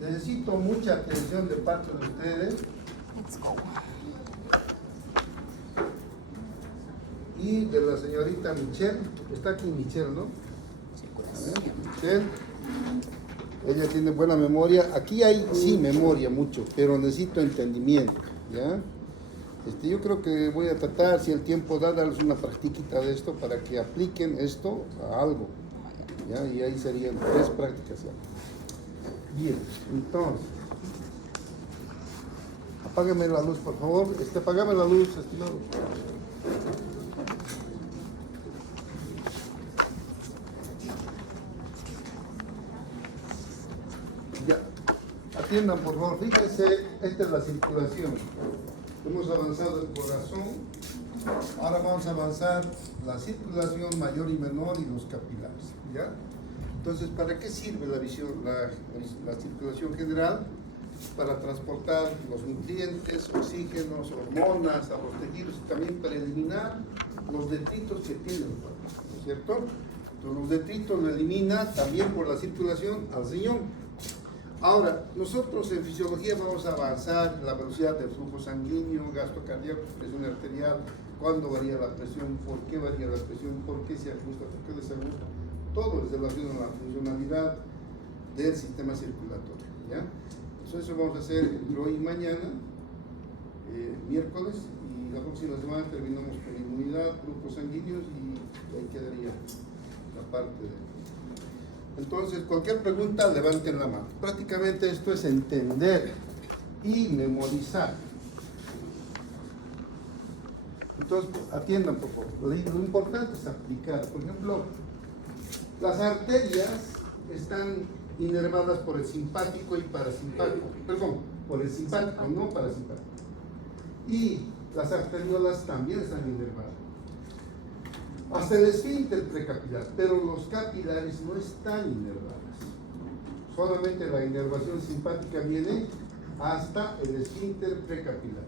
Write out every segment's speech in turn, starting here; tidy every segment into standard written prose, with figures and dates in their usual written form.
Necesito mucha atención de parte de ustedes. Let's go. Y de la señorita Michelle. Está aquí Michelle, ¿no? Michelle. Ella tiene buena memoria. Aquí hay, sí, memoria mucho, pero necesito entendimiento, ¿ya? Yo creo que voy a tratar, si el tiempo da, darles una practiquita de esto para que apliquen esto a algo, ¿ya? Y ahí serían 3 prácticas, ¿ya? Bien, entonces, apágame la luz, por favor. Apágame la luz, estimado. Ya, atiendan por favor, fíjense, esta es la circulación. Hemos avanzado el corazón, ahora vamos a avanzar la circulación mayor y menor y los capilares, ¿ya? Entonces, ¿para qué sirve la circulación general? Para transportar los nutrientes, oxígenos, hormonas a los tejidos y también para eliminar los detritos que tiene el cuerpo, ¿no es cierto? Entonces, los detritos lo elimina también por la circulación al riñón. Ahora, nosotros en fisiología vamos a avanzar la velocidad del flujo sanguíneo, gasto cardíaco, presión arterial, cuándo varía la presión, por qué varía la presión, por qué se ajusta, por qué desajusta, todo es relacionado a la funcionalidad del sistema circulatorio, ¿ya? Entonces eso vamos a hacer entre hoy y mañana, miércoles, y la próxima semana terminamos con inmunidad, grupos sanguíneos y ahí quedaría la parte de... Entonces, cualquier pregunta, levanten la mano. Prácticamente esto es entender y memorizar. Entonces, atiendan por favor. Lo importante es aplicar. Por ejemplo, las arterias están inervadas por el simpático y parasimpático. Perdón, por el simpático, no parasimpático. Y las arteriolas también están inervadas. Hasta el esfínter precapilar, pero los capilares no están inervados. Solamente la inervación simpática viene hasta el esfínter precapilar.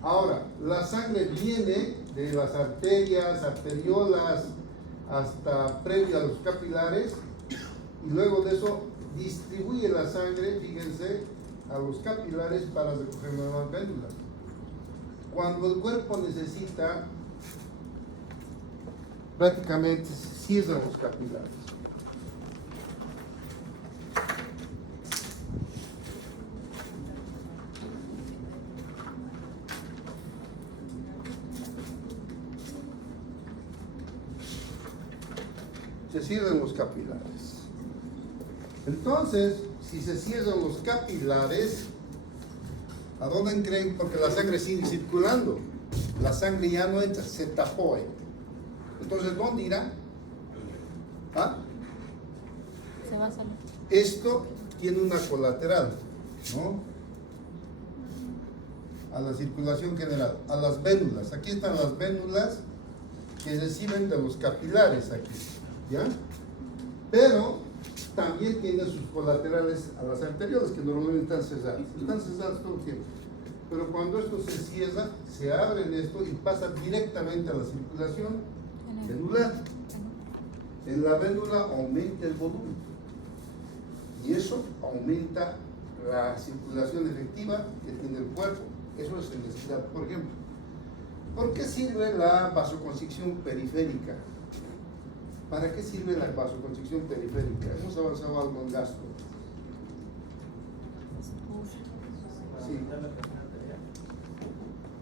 Ahora, la sangre viene de las arterias, arteriolas, hasta previo a los capilares, y luego de eso distribuye la sangre, fíjense, a los capilares para recoger las vénulas. Cuando el cuerpo necesita, prácticamente se cierran los capilares. Se cierran los capilares. Entonces, si se cierran los capilares, ¿a dónde creen? Porque la sangre sigue circulando. La sangre ya no entra, se tapó ahí. Entonces, ¿dónde irá? ¿Ah? Se va a salir. Esto tiene una colateral, ¿no? A la circulación general, a las vénulas. Aquí están las vénulas que reciben de los capilares aquí, ¿ya? Pero también tiene sus colaterales a las arteriolas, que normalmente están cesadas. Están cesadas todo el tiempo. Pero cuando esto se cierra, se abre en esto y pasa directamente a la circulación venular. En la vénula aumenta el volumen y eso aumenta la circulación efectiva que tiene el cuerpo. Eso es necesidad. Por ejemplo, ¿por qué sirve la vasoconstricción periférica? ¿Para qué sirve la vasoconstricción periférica? Hemos avanzado algo en gasto. Sí.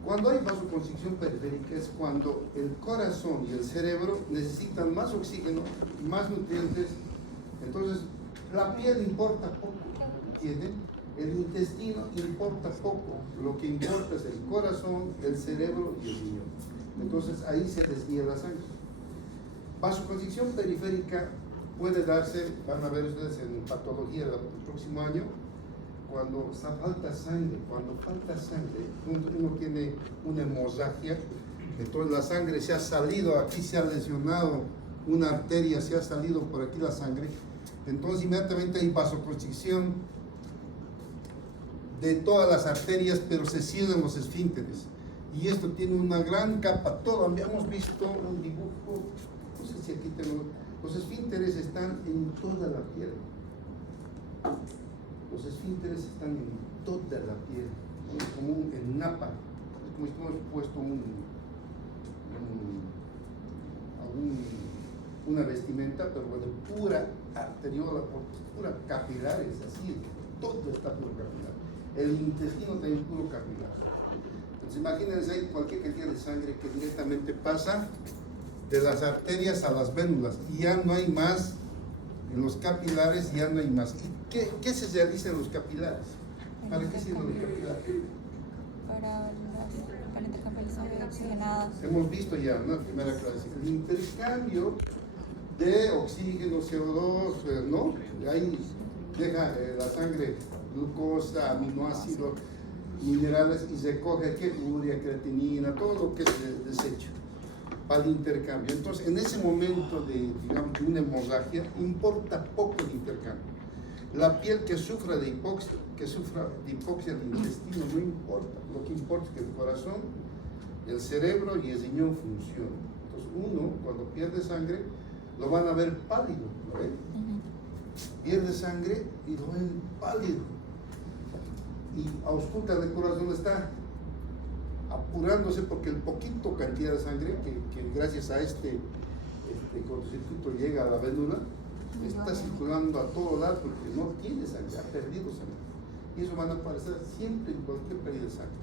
Cuando hay vasoconstricción periférica es cuando el corazón y el cerebro necesitan más oxígeno, más nutrientes. Entonces, la piel importa poco, ¿entienden? El intestino importa poco. Lo que importa es el corazón, el cerebro y el riñón. Entonces, ahí se desvía la sangre. Vasoconstricción periférica puede darse, van a ver ustedes en patología del próximo año, cuando falta sangre, uno tiene una hemorragia, entonces la sangre se ha salido, aquí se ha lesionado una arteria, se ha salido por aquí la sangre, entonces inmediatamente hay vasoconstricción de todas las arterias, pero se cierran los esfínteres, y esto tiene una gran capa, todo, habíamos visto un dibujo, no sé si aquí tengo, los esfínteres están en toda la piel. Los esfínteres están en toda la piel, ¿no? Como en napa, es como si tuviéramos puesto una vestimenta, pero de pura arteriola, pura capilares, así, todo está puro capilar. El intestino también puro capilar. Entonces imagínense, hay cualquier cantidad de sangre que directamente pasa de las arterias a las vénulas y ya no hay más, en los capilares ya no hay más. ¿Qué se realiza en los capilares? ¿Para qué sirven los capilares? Para intercambiar el sangre oxigenada. Hemos visto ya una primera clase, el intercambio de oxígeno, CO2, ¿no? Ahí deja la sangre glucosa, aminoácidos, minerales y se coge que urea, creatinina, todo lo que es desecho para el intercambio. Entonces, en ese momento de, digamos, de una hemorragia, importa poco el intercambio. La piel que sufra de hipoxia, del intestino, no importa. Lo que importa es que el corazón, el cerebro y el riñón funcionen. Entonces, uno, cuando pierde sangre, lo van a ver pálido, ¿lo ven? Pierde sangre y lo ven pálido. Y ausculta del corazón está apurándose porque el poquito cantidad de sangre que gracias a este cortocircuito llega a la vénula, está circulando a todo lado porque no tiene sangre, ha perdido sangre. Y eso van a aparecer siempre en cualquier pérdida de sangre.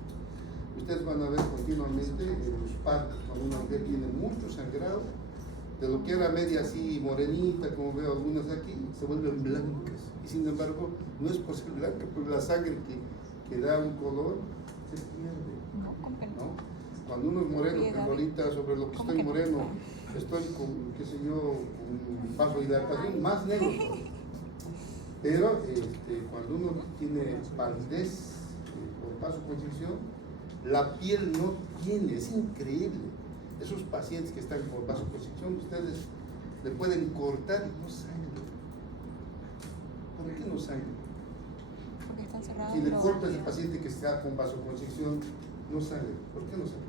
Ustedes van a ver continuamente en los partos, cuando una mujer tiene mucho sangrado, de lo que era media así morenita, como veo algunas aquí, se vuelven blancas. Y sin embargo, no es por ser blanca, porque la sangre que da un color se pierde. ¿No? Cuando uno es moreno, que ahorita sobre lo que estoy moreno, estoy con, qué sé yo, con bajo hidratación, más negro. Pero cuando uno tiene palidez por vasoconstricción, la piel no tiene, es increíble. Esos pacientes que están por vasoconstricción, ustedes le pueden cortar y no sangran. ¿Por qué no sangran? Porque están cerrados. Si le corta a ese paciente que está con vasoconstricción, no sangra. ¿Por qué no sangra?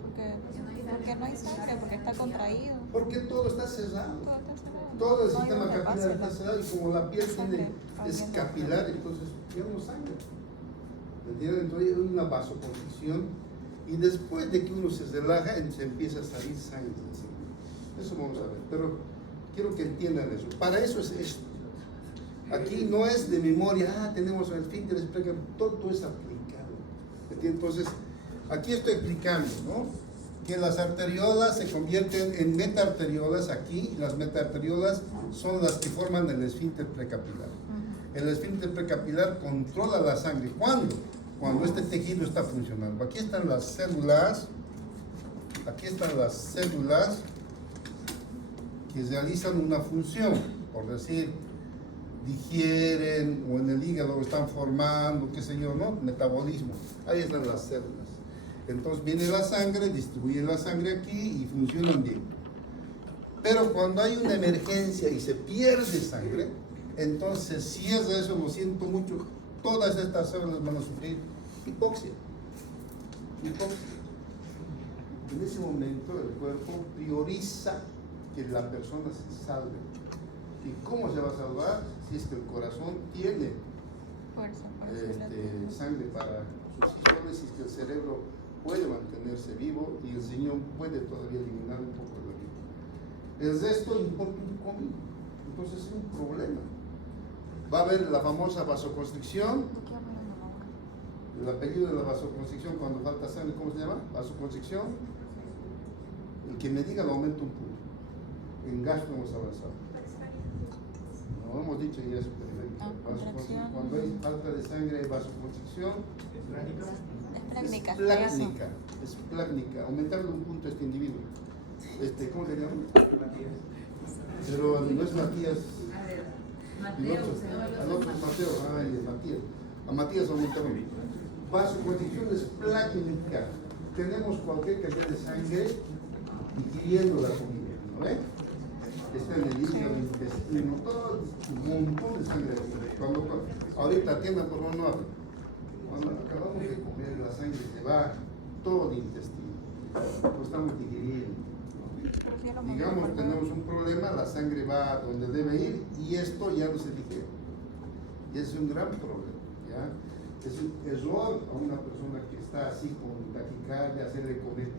Porque no hay sangre, porque está contraído. Porque todo está cerrado. Todo está cerrado. Todo el No hay sistema un capilar espacio, está ¿no? cerrado y como la piel Sangre, es abriendo. capilar, entonces ya no sangra. ¿Me entienden? Entonces hay una vasoconstricción y después de que uno se relaja, se empieza a salir sangre encima. Eso vamos a ver. Pero quiero que entiendan eso. Para eso es esto. Aquí no es de memoria, tenemos el esfínter, todo es aplicado. ¿Me entienden? Entonces, aquí estoy explicando, ¿no? Que las arteriolas se convierten en metaarteriolas aquí, y las metaarteriolas son las que forman el esfínter precapilar. El esfínter precapilar controla la sangre. ¿Cuándo? Cuando este tejido está funcionando. Aquí están las células que realizan una función, por decir, digieren o en el hígado están formando, qué sé yo, ¿no? Metabolismo. Ahí están las células. Entonces viene la sangre, distribuye la sangre aquí y funcionan bien. Pero cuando hay una emergencia y se pierde sangre, entonces si es de eso, lo siento mucho, todas estas células van a sufrir hipoxia. En ese momento el cuerpo prioriza que la persona se salve. ¿Y cómo se va a salvar? Si es que el corazón tiene sangre para sus funciones, si es que el cerebro puede mantenerse vivo y el riñón puede todavía eliminar un poco de la vida. El resto importa un comino. Entonces es un problema. Va a haber la famosa vasoconstricción. El apellido de la vasoconstricción cuando falta sangre, ¿cómo se llama? Vasoconstricción. El que me diga lo aumento un punto. En gastro hemos avanzado. No hemos dicho ya eso perfecto. Cuando hay falta de sangre, hay vasoconstricción. Es plácnica. Aumentarle un punto a este individuo. ¿Cómo se llama? Pero no es Matías. El otro es Mateo. Ay, es Matías. A Matías aumentaron. Vasoconstricción es plácnica. Tenemos cualquier cantidad de sangre digiriendo la comida, ¿no ven? Está en el hígado, el intestino, todo un montón de sangre. Ahorita atiendan, por favor, no hablen. Cuando acabamos de comer, la sangre se va todo el intestino. Lo estamos digiriendo. Digamos, tenemos un problema, la sangre va donde debe ir y esto ya no se digiere. Y es un gran problema. ¿ya? Es un error a una persona que está así con taquicardia, hacerle comer,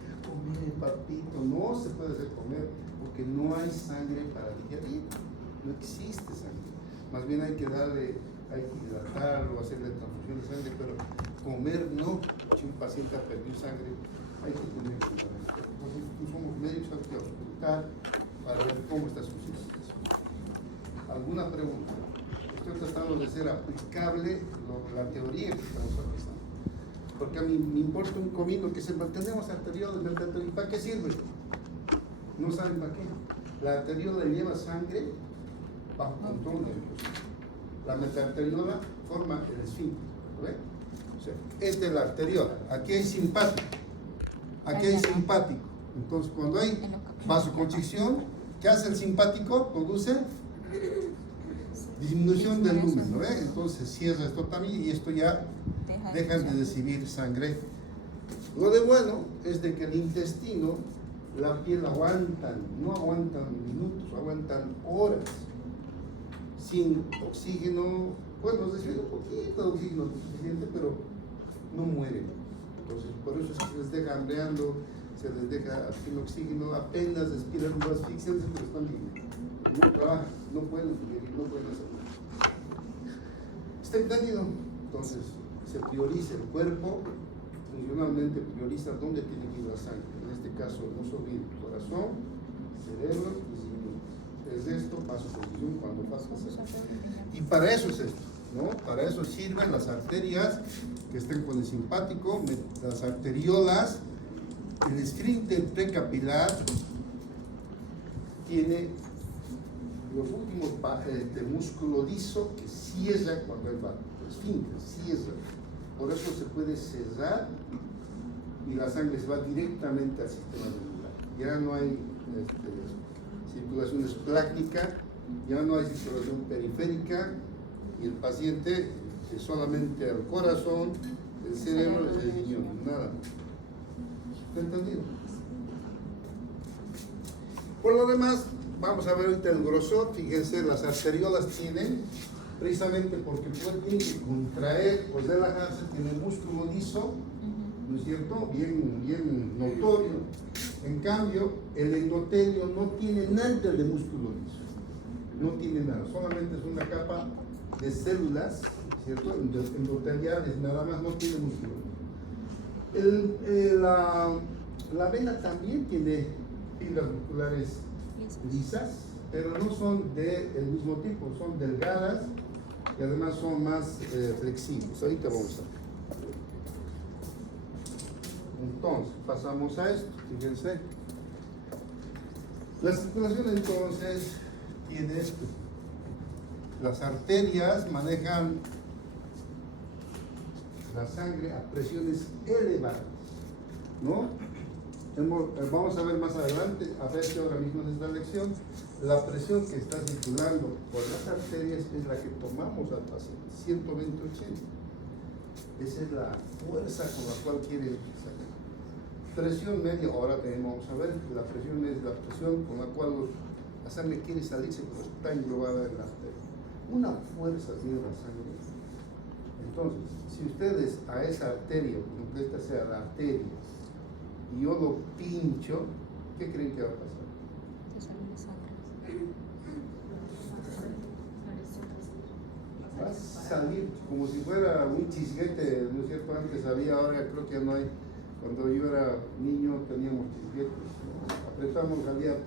papito, no se puede hacer comer porque no hay sangre para digerir, no existe sangre. Más bien hay que hidratarlo, hacerle transfusión de sangre, pero comer no. Si un paciente ha perdido sangre, hay que tener cuidado. Entonces, somos médicos, hay que auscultar para ver cómo está su situación. ¿Alguna pregunta? Estoy tratando de ser aplicable la teoría que estamos aplicando. Porque a mí me importa un comino que sepa, tenemos arteriola, ¿para qué sirve? No saben para qué. La arteriola lleva sangre bajo control nervioso. La metarteriola forma el esfínter, ¿lo ven? O sea, esta es la arteriola. Aquí hay simpático. Aquí hay simpático. Entonces, cuando hay vasoconstricción, ¿qué hace el simpático? Produce disminución del lumen, ¿no ve? Entonces cierra esto también y esto ya deja de recibir sangre. Lo de bueno es de que el intestino, la piel no aguantan minutos, aguantan horas sin oxígeno. Bueno, reciben un poquito de oxígeno suficiente, pero no mueren. Entonces, por eso se les deja hambreando, se les deja sin oxígeno, apenas respiran, no asfixian, pero están bien. No trabajan, no pueden digerir, no pueden hacer nada. ¿Está entendido? Entonces, se prioriza el cuerpo, funcionalmente prioriza dónde tiene que ir la sangre. En este caso, no se olvide, corazón, cerebro y riñón. Es esto, vasoconstricción cuando pasa. Y para eso es esto, ¿no? Para eso sirven las arterias que estén con el simpático, las arteriolas. El esfínter precapilar tiene los últimos de músculo liso que cierra cuando hay vaso. El esfínter cierra. Por eso se puede cerrar y la sangre se va directamente al sistema medular. Ya no hay circulación esplácnica, ya no hay circulación periférica y el paciente es solamente al corazón, el cerebro y el riñón, nada más. ¿Está entendido? Por lo demás, vamos a ver ahorita el grosor. Fíjense, las arteriolas tienen, precisamente porque tienen que contraer, pues relajarse, tiene músculo liso, ¿no es cierto? Bien notorio. En cambio, el endotelio no tiene nada de músculo liso. No tiene nada, solamente es una capa de células, ¿cierto? Endoteliales, nada más, no tiene músculo liso. La vena también tiene pilas musculares lisas, pero no son del mismo tipo, son delgadas y además son más flexibles. Ahorita vamos a ver. Entonces, pasamos a esto, fíjense. La circulación entonces tiene esto. Las arterias manejan la sangre a presiones elevadas, ¿no? Vamos a ver más adelante, a ver que ahora mismo en esta lección, la presión que está circulando por las arterias es la que tomamos al paciente, 120/80. Esa es la fuerza con la cual quiere sacar. Presión media, ahora vamos a ver, la presión media es la presión con la cual la sangre quiere salirse porque está englobada en la arteria. Una fuerza tiene la sangre. Entonces, si ustedes a esa arteria, por ejemplo, esta sea la arteria, y yo lo pincho, ¿qué creen que va a pasar? Va a salir como si fuera un chisguete, ¿no es cierto? Antes había, ahora creo que no hay. Cuando yo era niño teníamos chisguetes, apretamos, salía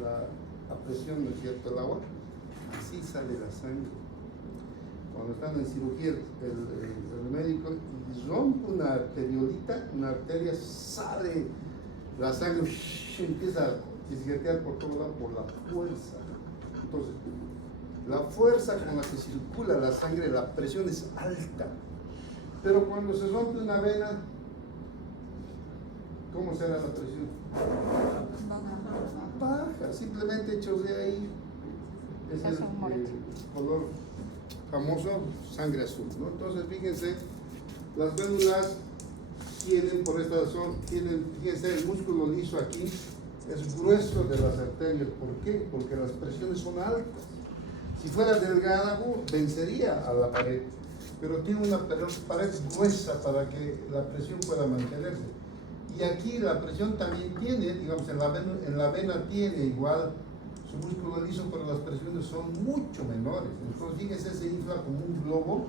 la presión, ¿no es cierto? El agua, así sale la sangre. Cuando están en cirugía, el médico rompe una arteriolita, una arteria, sale la sangre, empieza a chisguetear por todo lado por la fuerza. Entonces, la fuerza con la que circula la sangre, la presión es alta. Pero cuando se rompe una vena, ¿cómo será la presión? Baja, simplemente chorrea ahí. Es el color famoso, sangre azul, ¿no? Entonces, fíjense, las vénulas tienen, por esta razón, fíjense, el músculo liso aquí es grueso de las arterias. ¿Por qué? Porque las presiones son altas. Si fuera delgada, vencería a la pared. pero tiene una pared gruesa para que la presión pueda mantenerse. Y aquí la presión también tiene, digamos, en la vena tiene igual su músculo liso, pero las presiones son mucho menores. Entonces, fíjense, se infla como un globo,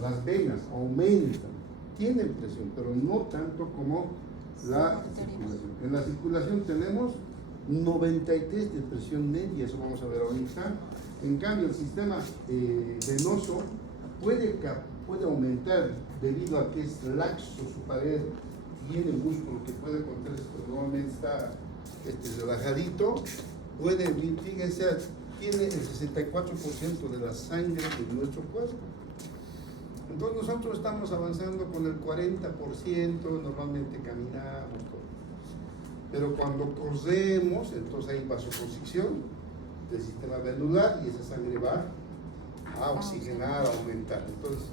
las venas aumentan, tienen presión, pero no tanto como la circulación. En la circulación tenemos 93 de presión media, eso vamos a ver ahorita. En cambio, el sistema venoso puede aumentar debido a que es laxo su pared, tiene músculo que puede contraerse, pero normalmente está relajadito. Puede, fíjense, tiene el 64% de la sangre de nuestro cuerpo. Entonces nosotros estamos avanzando con el 40%, normalmente caminamos, todo. Pero cuando corremos, entonces hay vasoconstricción del sistema venular y esa sangre va a oxigenar, a aumentar. Entonces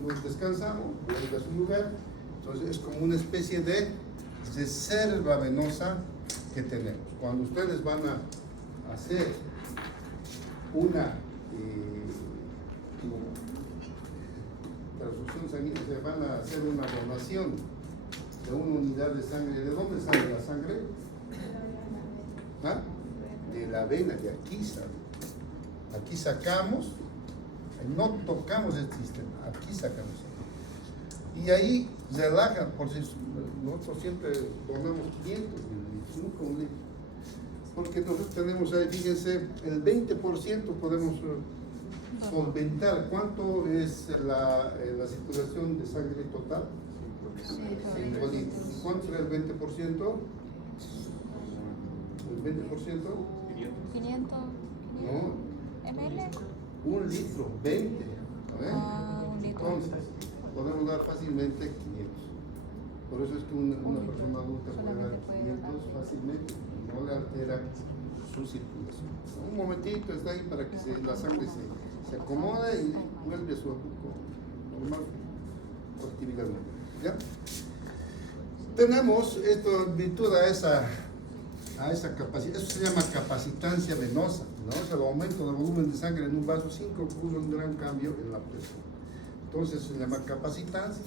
nos descansamos, vuelve a su lugar. Entonces es como una especie de reserva venosa que tenemos. Cuando ustedes van a hacer una transfusión sanguínea, se van a hacer una donación de una unidad de sangre. ¿De dónde sale la sangre? ¿Ah? De la vena, de aquí sale. Aquí sacamos, no tocamos el sistema, aquí sacamos. Y ahí relajan, por si nosotros siempre donamos 500 mililitros, nunca un litro. Porque nosotros tenemos ahí, fíjense, el 20% podemos solventar. ¿Cuánto es la circulación de sangre total? 5 litros. ¿Cuánto será el 20%? ¿El 20%? 500 No. ml. 1 litro, 20. Un litro. Entonces, podemos dar fácilmente 500. Por eso es que una persona adulta puede dar 500 fácilmente, no le altera su circulación. Un momentito está ahí para que la sangre se acomode y vuelve a su normal actividad. ¿Ya? Tenemos esto en virtud a esa capacidad, eso se llama capacitancia venosa, ¿no? O sea, el aumento del volumen de sangre en un vaso sin que ocurra un gran cambio en la presión. Entonces se llama capacitancia.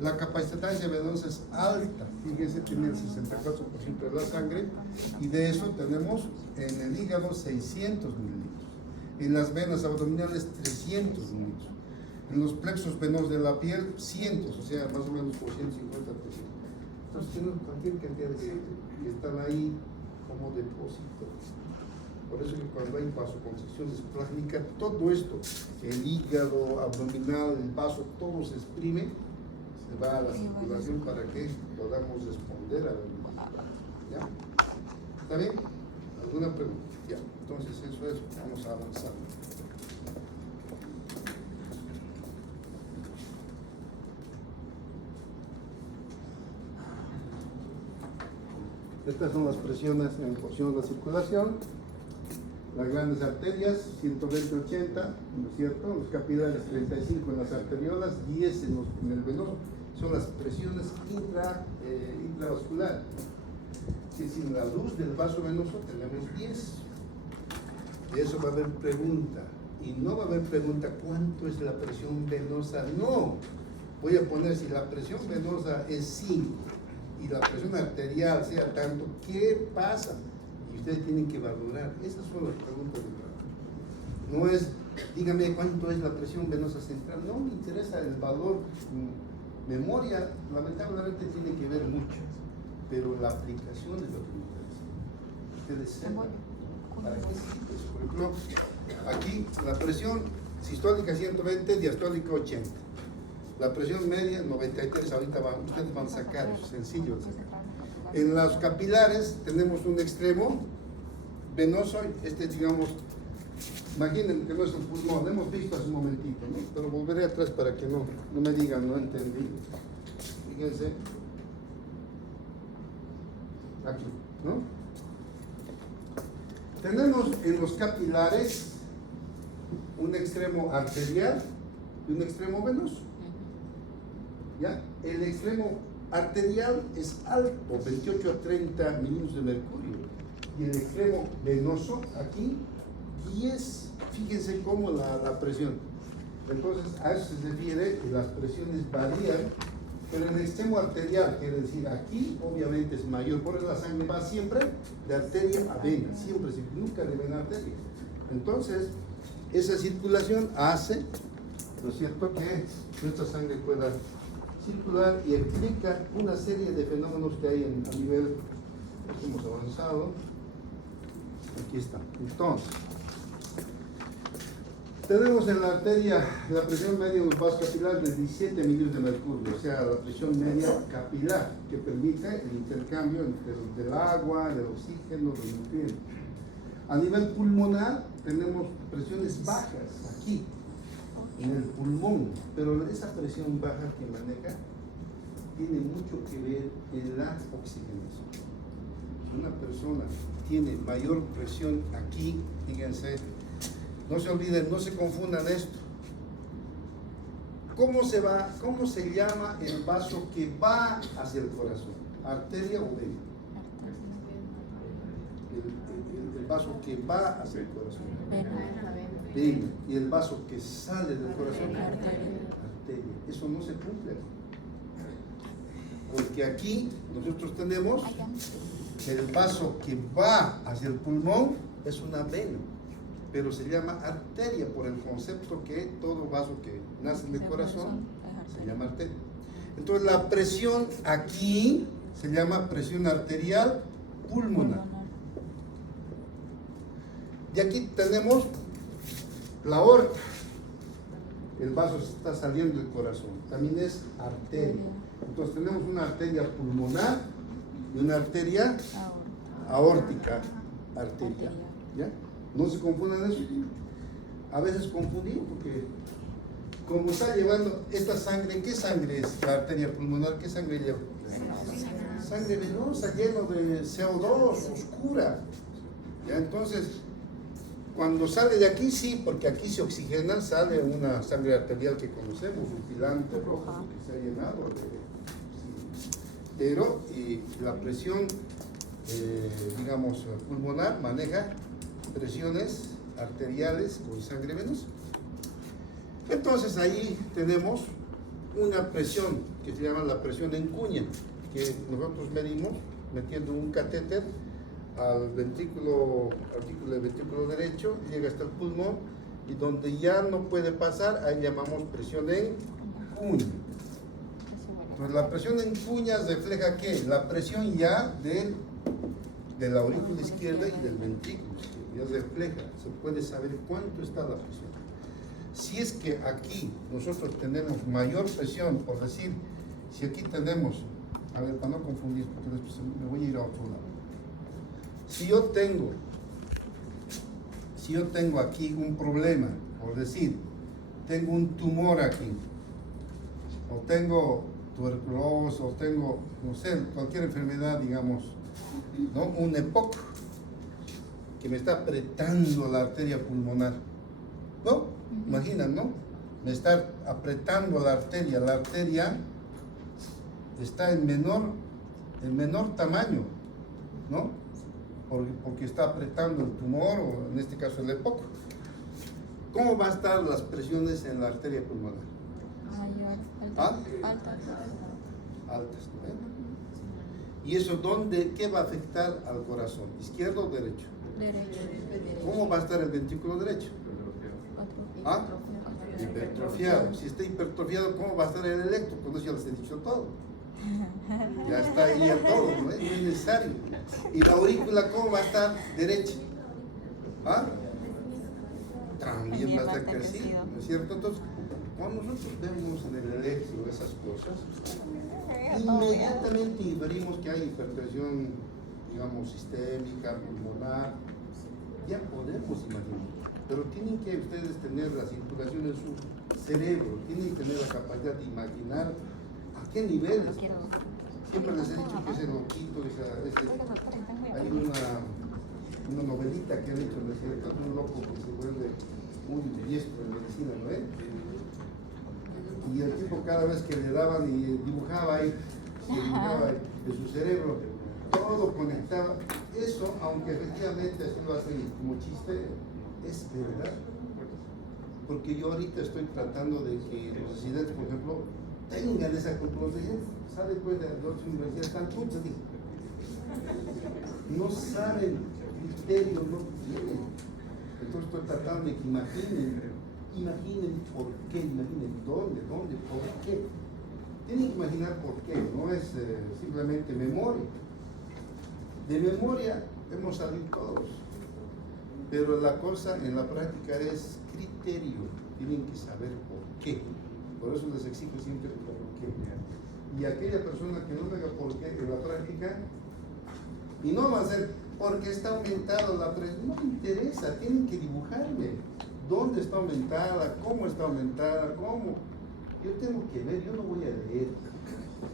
La capacitancia venosa es alta, fíjense, tiene el 64% de la sangre, y de eso tenemos en el hígado 600 mililitros, en las venas abdominales 300 mililitros, en los plexos venosos de la piel 100, o sea, más o menos por 150%. Entonces tienen cualquier cantidad de sangre que están ahí como depósito. Por eso que cuando hay vasoconstricción esplácnica, todo esto, el hígado, abdominal, el vaso, todo se exprime, se va a la circulación para que podamos responder a la. ¿Ya? ¿Está bien? ¿Alguna pregunta? Ya. Entonces eso es, vamos a avanzar. Estas son las presiones en función de la circulación. Las grandes arterias, 120-80, ¿no es cierto? Los capilares, 35 en las arteriolas, 10 en el venoso. Son las presiones intravasculares. Si sin la luz del vaso venoso tenemos 10. De eso va a haber pregunta. Y no va a haber pregunta, ¿cuánto es la presión venosa? No. Voy a poner, si la presión venosa es 5 y la presión arterial sea tanto, ¿qué pasa? Y ustedes tienen que valorar. Esas son las preguntas de trabajo. No es, dígame cuánto es la presión venosa central. No me interesa el valor. Memoria, lamentablemente, tiene que ver mucho, pero la aplicación es lo que me interesa. Ustedes sepan para qué sirve eso. Por ejemplo, aquí la presión sistólica 120, diastólica 80. La presión media 93, ahorita ustedes van a sacar, es sencillo de sacar. En los capilares tenemos un extremo venoso, digamos, imaginen que no es un pulmón, lo hemos visto hace un momentito, ¿no? Pero volveré atrás para que no me digan, no entendí. Fíjense, aquí, ¿no? Tenemos en los capilares un extremo arterial y un extremo venoso. ¿Ya? El extremo arterial es alto, 28 a 30 milímetros de mercurio, y el extremo venoso aquí 10. Fíjense cómo la presión. Entonces, a eso se refiere que las presiones varían, pero en el extremo arterial, quiere decir, aquí obviamente es mayor, por eso la sangre va siempre de arteria a vena, siempre, nunca de vena a arteria. Entonces, esa circulación hace, ¿no es cierto?, que nuestra sangre pueda circular y explica una serie de fenómenos que hay a nivel, que hemos avanzado. Aquí está. Entonces, tenemos en la arteria la presión media de un vaso capilar de 17 milímetros de mercurio, o sea, la presión media capilar, que permite el intercambio del agua, del oxígeno, de los nutrientes. A nivel pulmonar tenemos presiones bajas aquí, en el pulmón, pero esa presión baja que maneja tiene mucho que ver en la oxigenación. Si una persona tiene mayor presión aquí, fíjense, no se olviden, no se confundan esto. ¿Cómo se llama el vaso que va hacia el corazón? ¿Arteria o vena? El vaso que va hacia el corazón. Vena. Y el vaso que sale del corazón. Arteria. Eso no se cumple. Porque aquí nosotros tenemos que el vaso que va hacia el pulmón es una vena, pero se llama arteria por el concepto que todo vaso que nace del corazón se llama arteria. Entonces la presión aquí se llama presión arterial pulmonar. Y aquí tenemos la aorta. El vaso está saliendo del corazón, también es arteria. Entonces tenemos una arteria pulmonar y una arteria aórtica arterial. ¿Ya? No se confundan eso. A veces confundimos porque como está llevando esta sangre, ¿qué sangre es la arteria pulmonar? ¿Qué sangre lleva? Sangre venosa, lleno de CO2, oscura. ¿Ya? Entonces, cuando sale de aquí, sí, porque aquí se oxigena, sale una sangre arterial que conocemos, un filante rojo que se ha llenado pero la presión, digamos, pulmonar maneja presiones arteriales con sangre venosa. Entonces ahí tenemos una presión que se llama la presión en cuña, que nosotros medimos metiendo un catéter al ventrículo derecho, llega hasta el pulmón y donde ya no puede pasar, ahí llamamos presión en cuña. Entonces la presión en cuña refleja ¿qué? La presión ya de la aurícula izquierda y del ventrículo izquierdo, ya refleja, se puede saber cuánto está la presión. Si es que aquí nosotros tenemos mayor presión, por decir, si aquí tenemos, a ver, para no confundir, porque después me voy a ir a otro lado. Si yo tengo aquí un problema, por decir, tengo un tumor aquí, o tengo tuberculosis, o tengo, no sé, cualquier enfermedad, digamos, ¿no? Un EPOC, que me está apretando la arteria pulmonar, ¿no? Imaginan, ¿no? Me está apretando la arteria está en menor tamaño, ¿no? Porque está apretando el tumor, o en este caso el EPOC. ¿Cómo van a estar las presiones en la arteria pulmonar? Mayor, altas. Altas, ¿no? ¿Y eso qué va a afectar al corazón? ¿Izquierdo o derecho? Derecho. ¿Cómo va a estar el ventrículo derecho? Hipertrofiado. Si está hipertrofiado, ¿cómo va a estar el electro? Con eso ya les he dicho todo. Ya está ahí ya todo, ¿no? No es necesario. ¿Y la aurícula cómo va a estar? Derecha. También va a estar crecido, ¿no es cierto? Entonces, cuando nosotros vemos en el electro esas cosas, inmediatamente inferimos que hay hipertensión, digamos, sistémica, pulmonar. Ya podemos imaginar. Pero tienen que ustedes tener la circulación en su cerebro, tienen que tener la capacidad de imaginar a qué nivel. Siempre les he dicho que ese loquito, hay una novelita que han hecho, ¿no es cierto? Un loco que se vuelve muy diestro en medicina, ¿no es? Y el tipo cada vez que le daban y dibujaba ahí, de su cerebro, todo conectaba. Eso, aunque efectivamente así lo hacen como chiste, es verdad. porque yo ahorita estoy tratando de que los residentes, por ejemplo, tengan esa cultura. Los residentes salen pues de otras universidades, están truchas, no saben criterio, no tienen. Entonces estoy tratando de que imaginen por qué, imaginen dónde, por qué. Tienen que imaginar por qué, no es simplemente memoria. De memoria hemos salido todos, pero la cosa en la práctica es criterio, tienen que saber por qué. Por eso les exijo siempre por qué. Y aquella persona que no me haga por qué en la práctica, y no va a ser porque está aumentado la presión, no me interesa, tienen que dibujarme dónde está aumentada, cómo está aumentada, cómo. Yo tengo que ver, yo no voy a leer.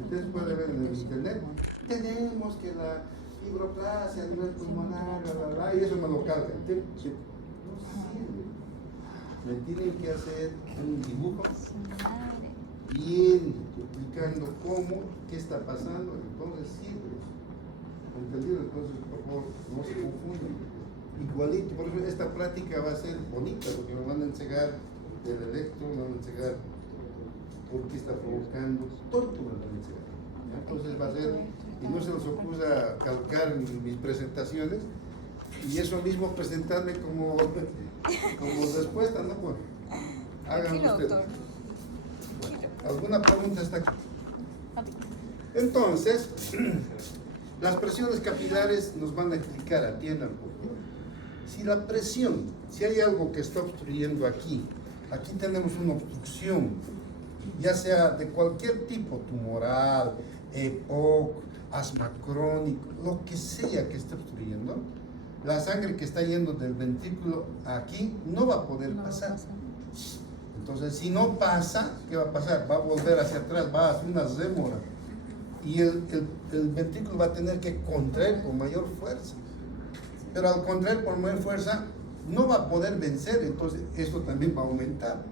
Ustedes pueden ver en el internet, tenemos que la fibroplasia a nivel pulmonar, y eso me lo cargan. No sirve. Me tienen que hacer un dibujo bien, explicando cómo, qué está pasando, entonces sirve. ¿Entendido? Entonces, por favor, no se confundan. Igualito, por eso esta práctica va a ser bonita, porque me van a enseñar del electro, me van a enseñar por qué está provocando, todo me lo van a enseñar. Entonces va a ser, y no se les ocurra calcar mis presentaciones, y eso mismo presentarme como respuesta, ¿no? Pues, hagan ustedes. ¿Alguna pregunta hasta aquí? Entonces, las presiones capilares nos van a explicar, atiendan por favor. Si la presión, si hay algo que está obstruyendo aquí tenemos una obstrucción, ya sea de cualquier tipo, tumoral, EPOC, asma crónico, lo que sea que esté obstruyendo, la sangre que está yendo del ventrículo aquí no va a poder pasar. Entonces, si no pasa, ¿qué va a pasar? Va a volver hacia atrás, va a hacer una rémora. Y el ventrículo va a tener que contraer con mayor fuerza. Pero al contraer con mayor fuerza, no va a poder vencer, entonces esto también va a aumentar.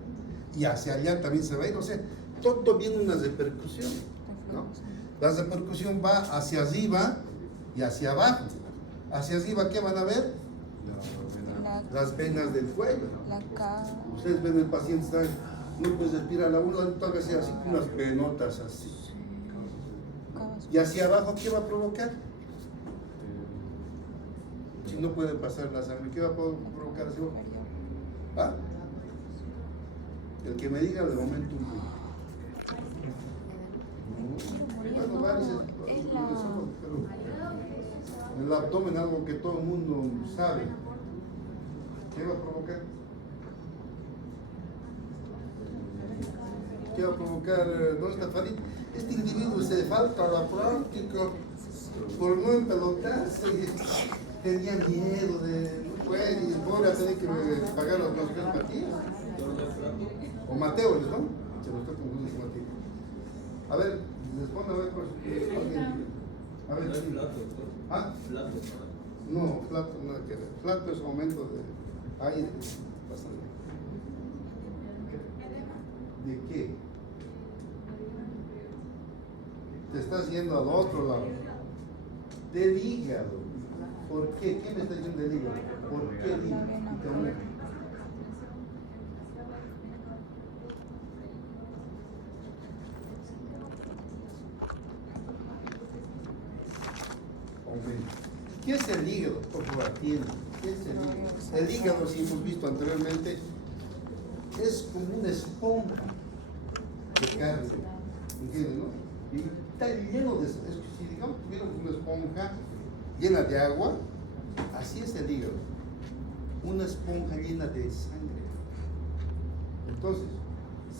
Y hacia allá también se va a ir. O sea, todo viene una repercusión, ¿no? La repercusión va hacia arriba y hacia abajo. Hacia arriba, ¿qué van a ver? Las venas del cuello. Ustedes ven el paciente, está, no puede respirar, la uno toca así, unas venotas así. Y hacia abajo, ¿qué va a provocar? Si no puede pasar la sangre, ¿qué va a provocar hacia abajo? ¿Ah? El que me diga de momento un poco. Bueno, varices, el abdomen, algo que todo el mundo sabe. ¿Qué va a provocar? ¿Qué va a provocar? ¿Dónde está Farid? Este individuo se falta la práctica por no empelotarse. Tenía miedo de no puede, y el pobre va a tener que pagar las consecuencias. O Mateo, ¿no? Se lo está confundiendo con Mateo. A ver, responda a ver por alguien. A ver, sí. ¿Ah? No, flato nada que ver. Flato es aumento de aire. ¿De qué? Te estás yendo al otro lado. Del hígado. ¿Por qué? ¿Qué me está diciendo del hígado? ¿Por qué el hígado? ¿Qué es el hígado? Por favor, atiendan. ¿Qué es el hígado? El hígado, si hemos visto anteriormente, es como una esponja de carne. ¿Entienden, no? Y está lleno de... Si digamos que tuviéramos una esponja llena de agua, así es el hígado. Una esponja llena de sangre. Entonces,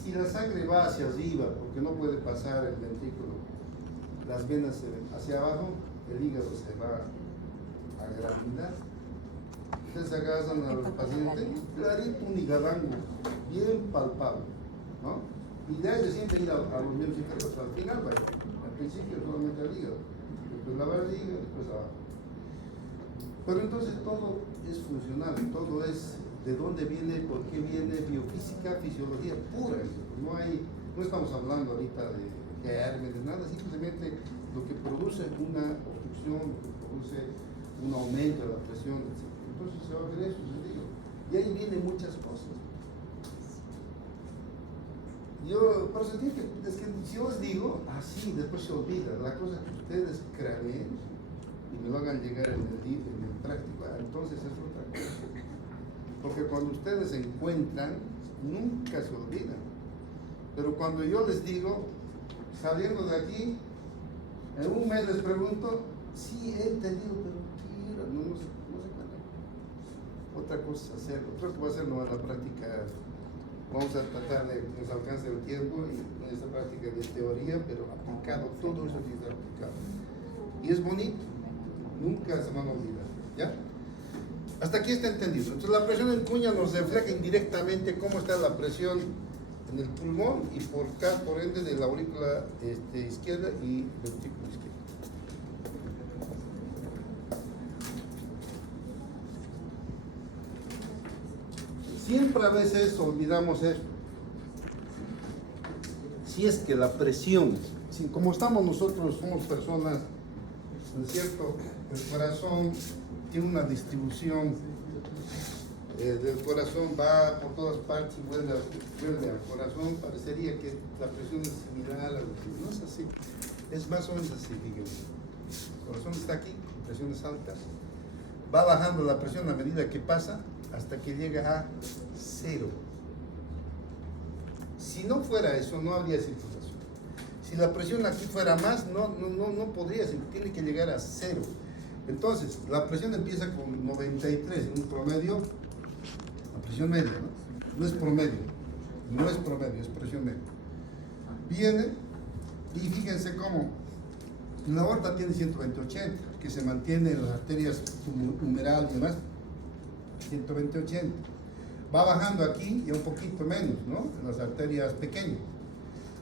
si la sangre va hacia arriba, porque no puede pasar el ventrículo, las venas se ven hacia abajo, el hígado se va a agrandar. Ustedes agarran al paciente, clarito un hígadango, bien palpable, ¿no? Y de ahí siempre ir a los miembros inferiores, al final, ¿vale? Al principio solamente al hígado, después la barriga, después abajo. Pero entonces todo es funcional, todo es de dónde viene, por qué viene, biofísica, fisiología pura. No estamos hablando ahorita de gérmenes, nada, simplemente lo que produce una obstrucción, lo que produce un aumento de la presión, etc. Entonces se va a ver eso, les digo. Y ahí vienen muchas cosas. Yo, por eso digo que, es que si yo os digo, así, después se olvida. La cosa que ustedes creen y me lo hagan llegar en el libro, en el práctico, entonces es otra cosa. Porque cuando ustedes se encuentran, nunca se olvidan. Pero cuando yo les digo, saliendo de aquí, en un mes les pregunto, sí, he entendido, pero quiero, no se cuenta. Otra cosa es hacerlo. Creo que va a ser nueva la práctica. Vamos a tratar de que nos alcance el tiempo y en esta práctica de teoría, pero aplicado, todo eso tiene que ser aplicado. Y es bonito, nunca se van a olvidar, ¿ya? Hasta aquí está entendido. Entonces la presión en cuña nos refleja indirectamente cómo está la presión en el pulmón y por ende de la aurícula izquierda y ventrículo izquierdo. Siempre a veces olvidamos eso. Si es que la presión, como estamos nosotros, somos personas, ¿no es cierto? El corazón tiene una distribución del corazón, va por todas partes y vuelve al corazón. Parecería que la presión es similar a lo que no es así. Es más o menos así, fíjense. El corazón está aquí, presiones altas. Va bajando la presión a medida que pasa hasta que llega a 0. Si no fuera eso, no habría circulación. Si la presión aquí fuera más, no podría ser, tiene que llegar a 0. Entonces, la presión empieza con 93, en un promedio, la presión media, ¿no? No es promedio, es presión media. Viene, y fíjense cómo, la aorta tiene 120/80, que se mantiene en las arterias humeral y demás, 120/80. Va bajando aquí y un poquito menos, ¿no? En las arterias pequeñas.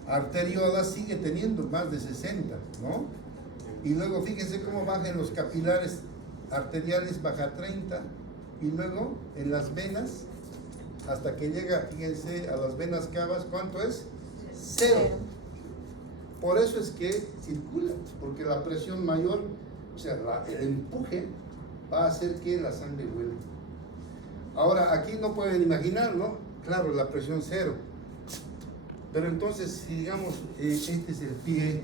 Arteriola sigue teniendo más de 60, ¿no? Y luego fíjense cómo baja en los capilares arteriales, baja 30, y luego en las venas, hasta que llega, fíjense, a las venas cavas, ¿cuánto es? 0. Por eso es que circula, porque la presión mayor, o sea, el empuje va a hacer que la sangre vuelva. Ahora, aquí no pueden imaginar, ¿no? Claro, la presión 0. Pero entonces, si digamos, este es el pie,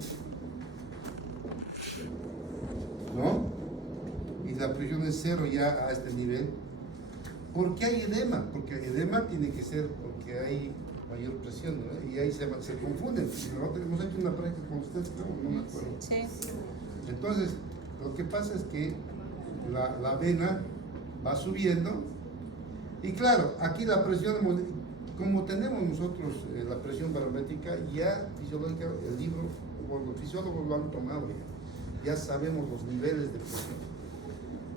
¿no? Y la presión es 0 ya a este nivel. ¿Por qué hay edema? Porque el edema tiene que ser porque hay mayor presión, ¿no? Y ahí se confunden. Nosotros hemos hecho una práctica con ustedes, creo, no me acuerdo. Sí. Entonces, lo que pasa es que la vena va subiendo. Y claro, aquí la presión, como tenemos nosotros la presión barométrica, ya fisiológica, el libro, los fisiólogos lo han tomado ya sabemos los niveles de presión.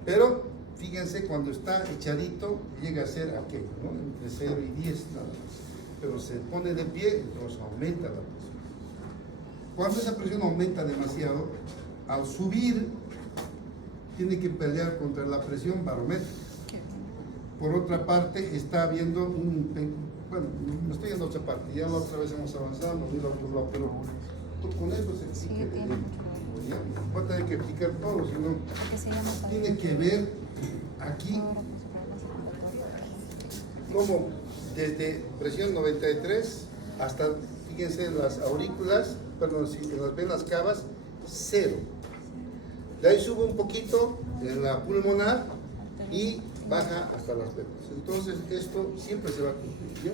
Pero fíjense, cuando está echadito, llega a ser aquello, ¿no? Entre 0 y 10 nada más. Pero se pone de pie, entonces aumenta la presión. Cuando esa presión aumenta demasiado, al subir, tiene que pelear contra la presión barométrica. Por otra parte, está habiendo bueno, me estoy yendo a otra parte, ya la otra vez hemos avanzado, nos vimos a otro lado, pero con esto se explica. Sí, voy a tener que explicar todo, si no, tiene que ver aquí como desde presión 93 hasta, fíjense, las aurículas, perdón, en las venas cavas, 0. De ahí sube un poquito en la pulmonar y baja hasta las venas. Entonces esto siempre se va a cumplir, ¿ya?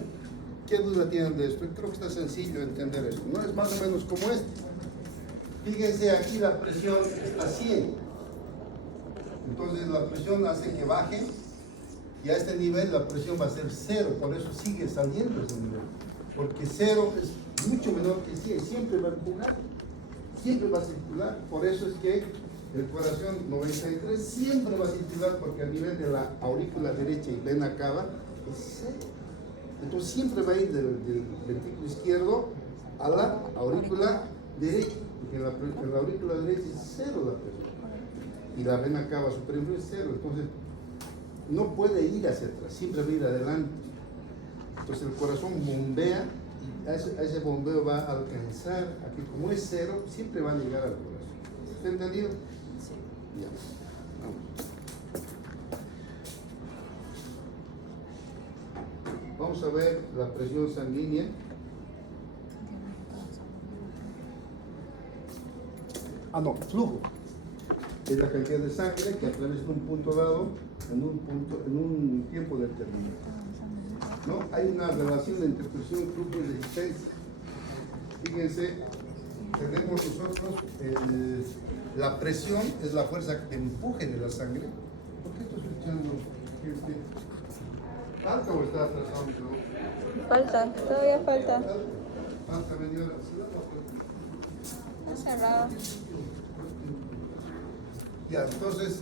¿Qué duda tienen de esto? Creo que está sencillo entender esto, ¿no? Es más o menos como este. Fíjense, aquí la presión está 100. Entonces la presión hace que baje y a este nivel la presión va a ser 0, por eso sigue saliendo ese nivel. Porque 0 es mucho menor que 100, siempre va a empujar, siempre va a circular. Por eso es que el corazón 93 siempre va a circular, porque a nivel de la aurícula derecha y vena cava es 0. Entonces siempre va a ir del ventrículo izquierdo a la aurícula derecha, porque en la aurícula derecha es 0 la presión. Y la vena cava superior es 0. Entonces no puede ir hacia atrás, siempre va a ir adelante. Entonces el corazón bombea y a ese bombeo va a alcanzar, aquí como es 0, siempre va a llegar al corazón. ¿Está entendido? Sí. Ya, vamos a ver la presión sanguínea. no, flujo. Es la cantidad de sangre que atraviesa un punto dado en un tiempo determinado. ¿No? Hay una relación entre presión, flujo y resistencia. Fíjense, tenemos nosotros la presión es la fuerza de empuje de la sangre. ¿Por qué estoy escuchando gente? ¿Falta o está atrasado? Falta, todavía falta. Falta media hora. Está cerrado. Ya, entonces,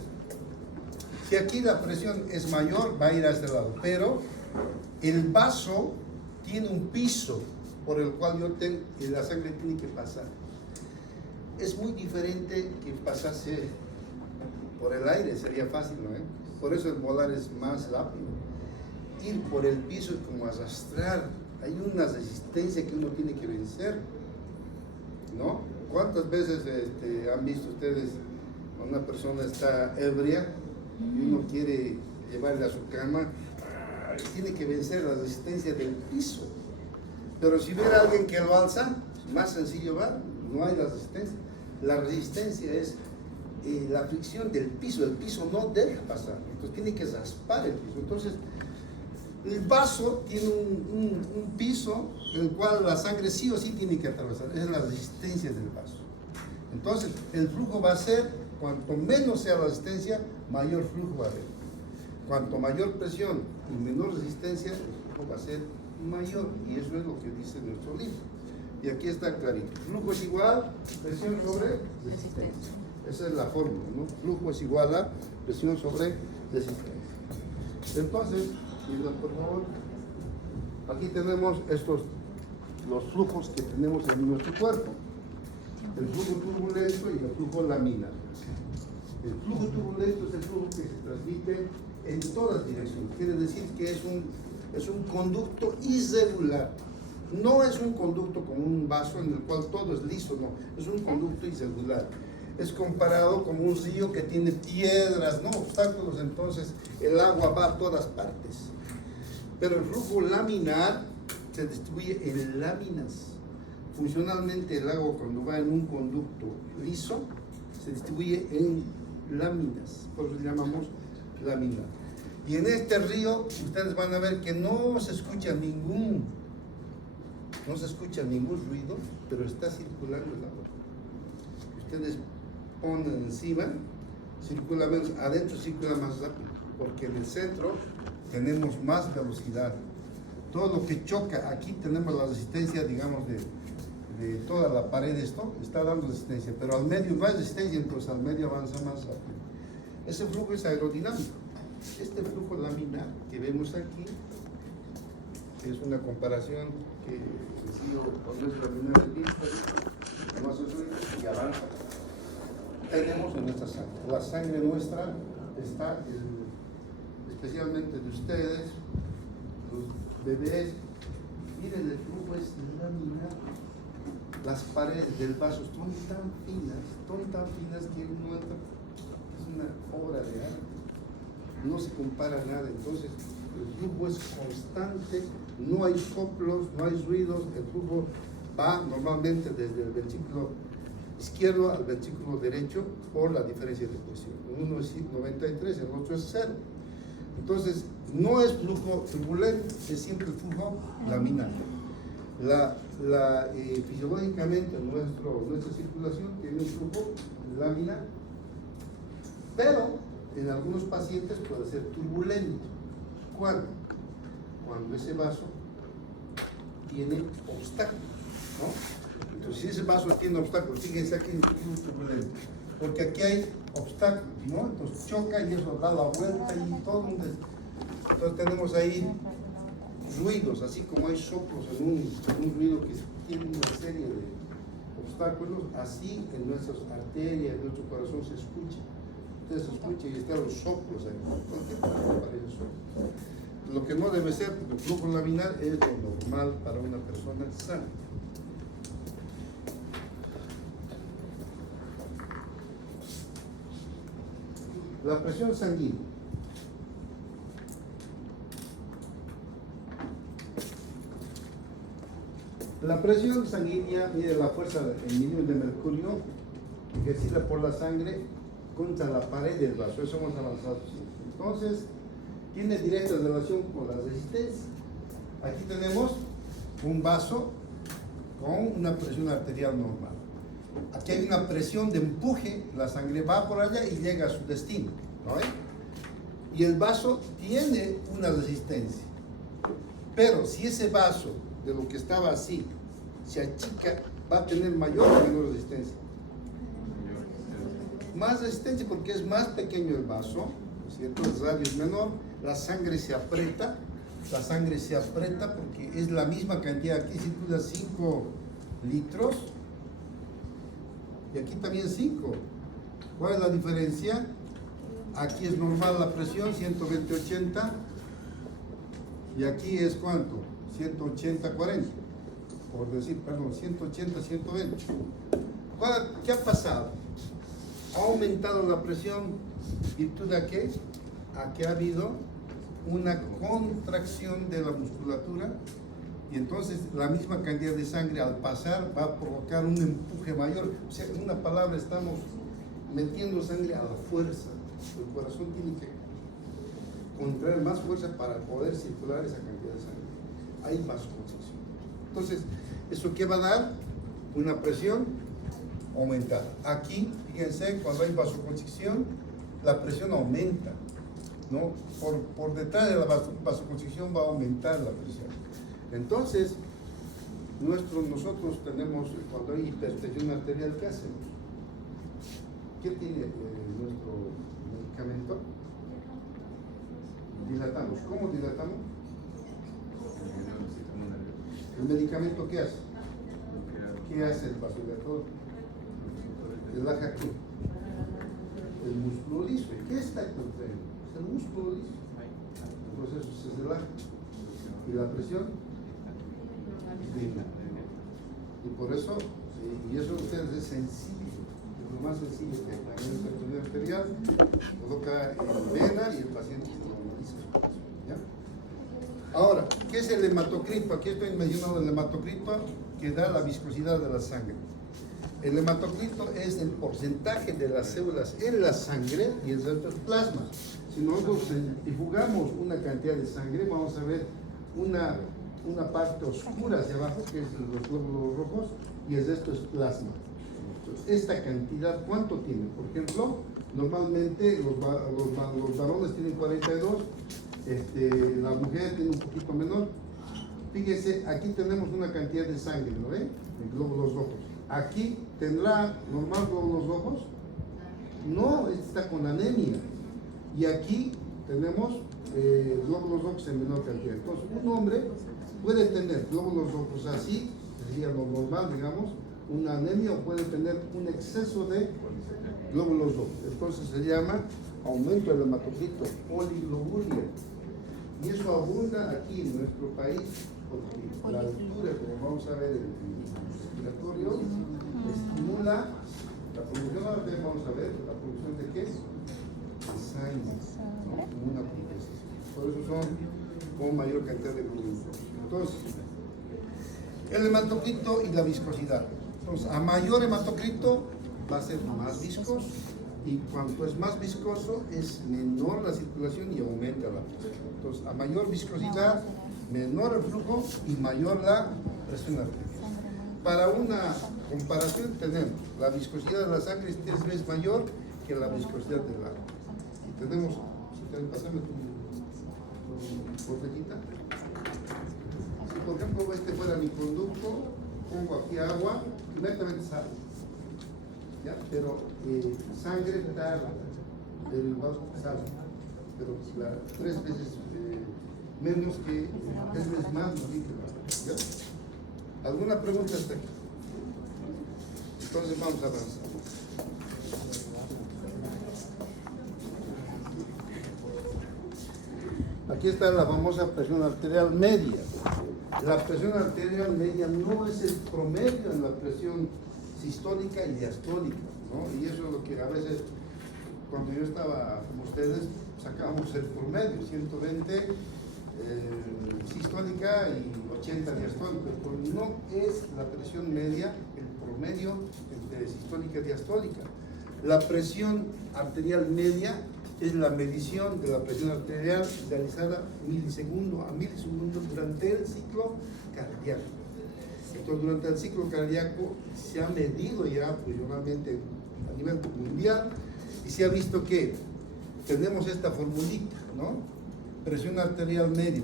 si aquí la presión es mayor, va a ir a este lado. Pero el vaso tiene un piso por el cual la sangre tiene que pasar. Es muy diferente que pasase por el aire, sería fácil, ¿no? Por eso el volar es más rápido. Ir por el piso es como arrastrar. Hay una resistencia que uno tiene que vencer, ¿no? ¿Cuántas veces han visto ustedes una persona está ebria y uno quiere llevarle a su cama? Tiene que vencer la resistencia del piso. Pero si hubiera alguien que lo alza, más sencillo va, no hay la resistencia. La resistencia es la fricción del piso. El piso no deja pasar, entonces tiene que raspar el piso. Entonces el vaso tiene un piso en el cual la sangre sí o sí tiene que atravesar. Esa es la resistencia del vaso. Entonces el flujo va a ser, cuanto menos sea la resistencia, mayor flujo va a haber. Cuanto mayor presión y menor resistencia, el flujo va a ser mayor, y eso es lo que dice nuestro libro. Y aquí está clarito. Flujo es igual presión sobre resistencia. Esa es la fórmula, ¿no? Flujo es igual a presión sobre resistencia. Entonces, por favor, aquí tenemos los flujos que tenemos en nuestro cuerpo. El flujo turbulento y el flujo laminar. El flujo turbulento es el flujo que se transmite en todas direcciones. Quiere decir que es un conducto irregular. No es un conducto como un vaso en el cual todo es liso, no. Es un conducto irregular. Es comparado como un río que tiene piedras, no obstáculos, entonces el agua va a todas partes. Pero el flujo laminar se distribuye en láminas. Funcionalmente el agua, cuando va en un conducto liso, se distribuye en láminas, por eso le llamamos laminar. Y en este río ustedes van a ver que no se escucha ningún ruido, pero está circulando el agua. Ustedes ponen encima, circula menos, adentro circula más rápido, porque en el centro tenemos más velocidad. Todo lo que choca, aquí tenemos la resistencia, digamos, de toda la pared, esto está dando resistencia, pero al medio no hay resistencia, entonces al medio avanza más rápido. Ese flujo es aerodinámico. Este flujo laminar que vemos aquí es una comparación que decido poner laminar el vista, no hace ruido y avanza. Tenemos en nuestra sangre. La sangre nuestra está, especialmente de ustedes, los bebés. Miren, el flujo es laminar. Las paredes del vaso son tan finas que uno entra, es una obra de arte. No se compara nada. Entonces, el flujo es constante, no hay soplos, no hay ruidos. El flujo va normalmente desde el ventrículo izquierdo al ventrículo derecho por la diferencia de presión. Uno es 93, el otro es 0. Entonces, no es flujo turbulento, es siempre el flujo laminar. Fisiológicamente nuestra circulación tiene un flujo laminar, pero en algunos pacientes puede ser turbulento. ¿Cuándo? Cuando ese vaso tiene obstáculos, ¿no? Entonces, si ese vaso tiene obstáculos, fíjense aquí en el turbulento, porque aquí hay obstáculos, ¿no? Entonces choca y eso da la vuelta y todo entonces tenemos ahí ruidos, así como hay soplos en un ruido que tiene una serie de obstáculos, así en nuestras arterias, en nuestro corazón se escucha. Ustedes escuchan y están los soplos ahí. ¿Por qué parece soplos? Lo que no debe ser, porque el flujo laminar es lo normal para una persona sana. La presión sanguínea. La presión sanguínea mide la fuerza en milímetros de mercurio ejercida por la sangre contra la pared del vaso. Eso hemos avanzado. ¿Sí? Entonces, tiene directa relación con la resistencia. Aquí tenemos un vaso con una presión arterial normal. Aquí hay una presión de empuje, la sangre va por allá y llega a su destino, ¿no? Y el vaso tiene una resistencia. Pero si ese vaso, de lo que estaba así, se achica, va a tener mayor o menor resistencia. Más resistencia porque es más pequeño el vaso, ¿no es cierto? El radio es menor, la sangre se aprieta porque es la misma cantidad. Aquí circula 5 litros y aquí también 5. ¿Cuál es la diferencia? Aquí es normal la presión, 120-80, y aquí es ¿cuánto? 180-40, por decir, perdón, 180-120. ¿Qué ha pasado? Ha aumentado la presión, ¿virtud de qué? A que ha habido una contracción de la musculatura, y entonces la misma cantidad de sangre al pasar va a provocar un empuje mayor. O sea, en una palabra, estamos metiendo sangre a la fuerza. El corazón tiene que contraer más fuerza para poder circular esa cantidad de sangre. Hay vasoconstricción. Entonces, ¿eso qué va a dar? Una presión aumentada. Aquí, fíjense, cuando hay vasoconstricción, la presión aumenta, ¿no? Por detrás de la vasoconstricción va a aumentar la presión. Entonces, nosotros tenemos, cuando hay hipertensión arterial, ¿qué hacemos? ¿Qué tiene nuestro medicamento? Dilatamos. ¿Cómo dilatamos? ¿El medicamento qué hace? ¿Qué hace el vasodilatador? Relaja ¿qué? El músculo liso. ¿Qué está contrayendo? Es el músculo liso. El proceso se relaja. ¿Y la presión? Y por eso, y eso ustedes es sencillo, es lo más sencillo que hay. La hipertensión arterial coloca en vena y el paciente se normaliza su presión, ¿ya? Ahora, ¿qué es el hematocrito? Aquí estoy mencionando el hematocrito, que da la viscosidad de la sangre. El hematocrito es el porcentaje de las células en la sangre y el resto es plasma. Si nosotros centrifugamos una cantidad de sangre, vamos a ver una parte oscura hacia abajo, que es los glóbulos rojos, y el resto es plasma. Entonces, esta cantidad, ¿cuánto tiene? Por ejemplo, normalmente los varones tienen 42, la mujer tiene un poquito menor. Fíjese, aquí tenemos una cantidad de sangre, ¿no ven? En glóbulos rojos. Aquí tendrá normal glóbulos rojos. No, está con anemia. Y aquí tenemos glóbulos rojos en menor cantidad. Entonces, un hombre puede tener glóbulos rojos así, sería lo normal, digamos, una anemia, o puede tener un exceso de glóbulos rojos. Entonces se llama aumento del hematocrito, poliglobulia. Y eso abunda aquí en nuestro país, porque la altura, como vamos a ver en el respiratorio, estimula la producción. Ahora vamos a ver la producción de qué? De sangre, ¿no? Como una compensación. Por eso son con mayor cantidad de glóbulos rojos. Entonces, el hematocrito y la viscosidad. Entonces, a mayor hematocrito va a ser más viscoso, y cuanto es más viscoso es menor la circulación y aumenta la presión. Entonces, a mayor viscosidad, menor el flujo y mayor la presión arterial. Para una comparación tenemos la viscosidad de la sangre es 3 veces mayor que la viscosidad del agua. Y tenemos, pásame tu botellita. Si por ejemplo este fuera mi conducto, pongo aquí agua, inmediatamente sale. ¿Ya? Pero sangre tarda, el vaso sale, pero 3 veces menos que, 3 veces más ¿ya? ¿Alguna pregunta hasta aquí? Entonces vamos a avanzar. Aquí está la famosa presión arterial media. La presión arterial media no es el promedio en la presión sistólica y diastólica, ¿no? Y eso es lo que a veces, cuando yo estaba con ustedes, sacábamos el promedio, 120 sistólica y 80 diastólica, pero no es la presión media el promedio entre sistólica y diastólica. La presión arterial media es la medición de la presión arterial realizada milisegundo a milisegundo durante el ciclo cardíaco. Entonces, durante el ciclo cardíaco se ha medido ya funcionalmente a nivel mundial y se ha visto que tenemos esta formulita, ¿no? Presión arterial media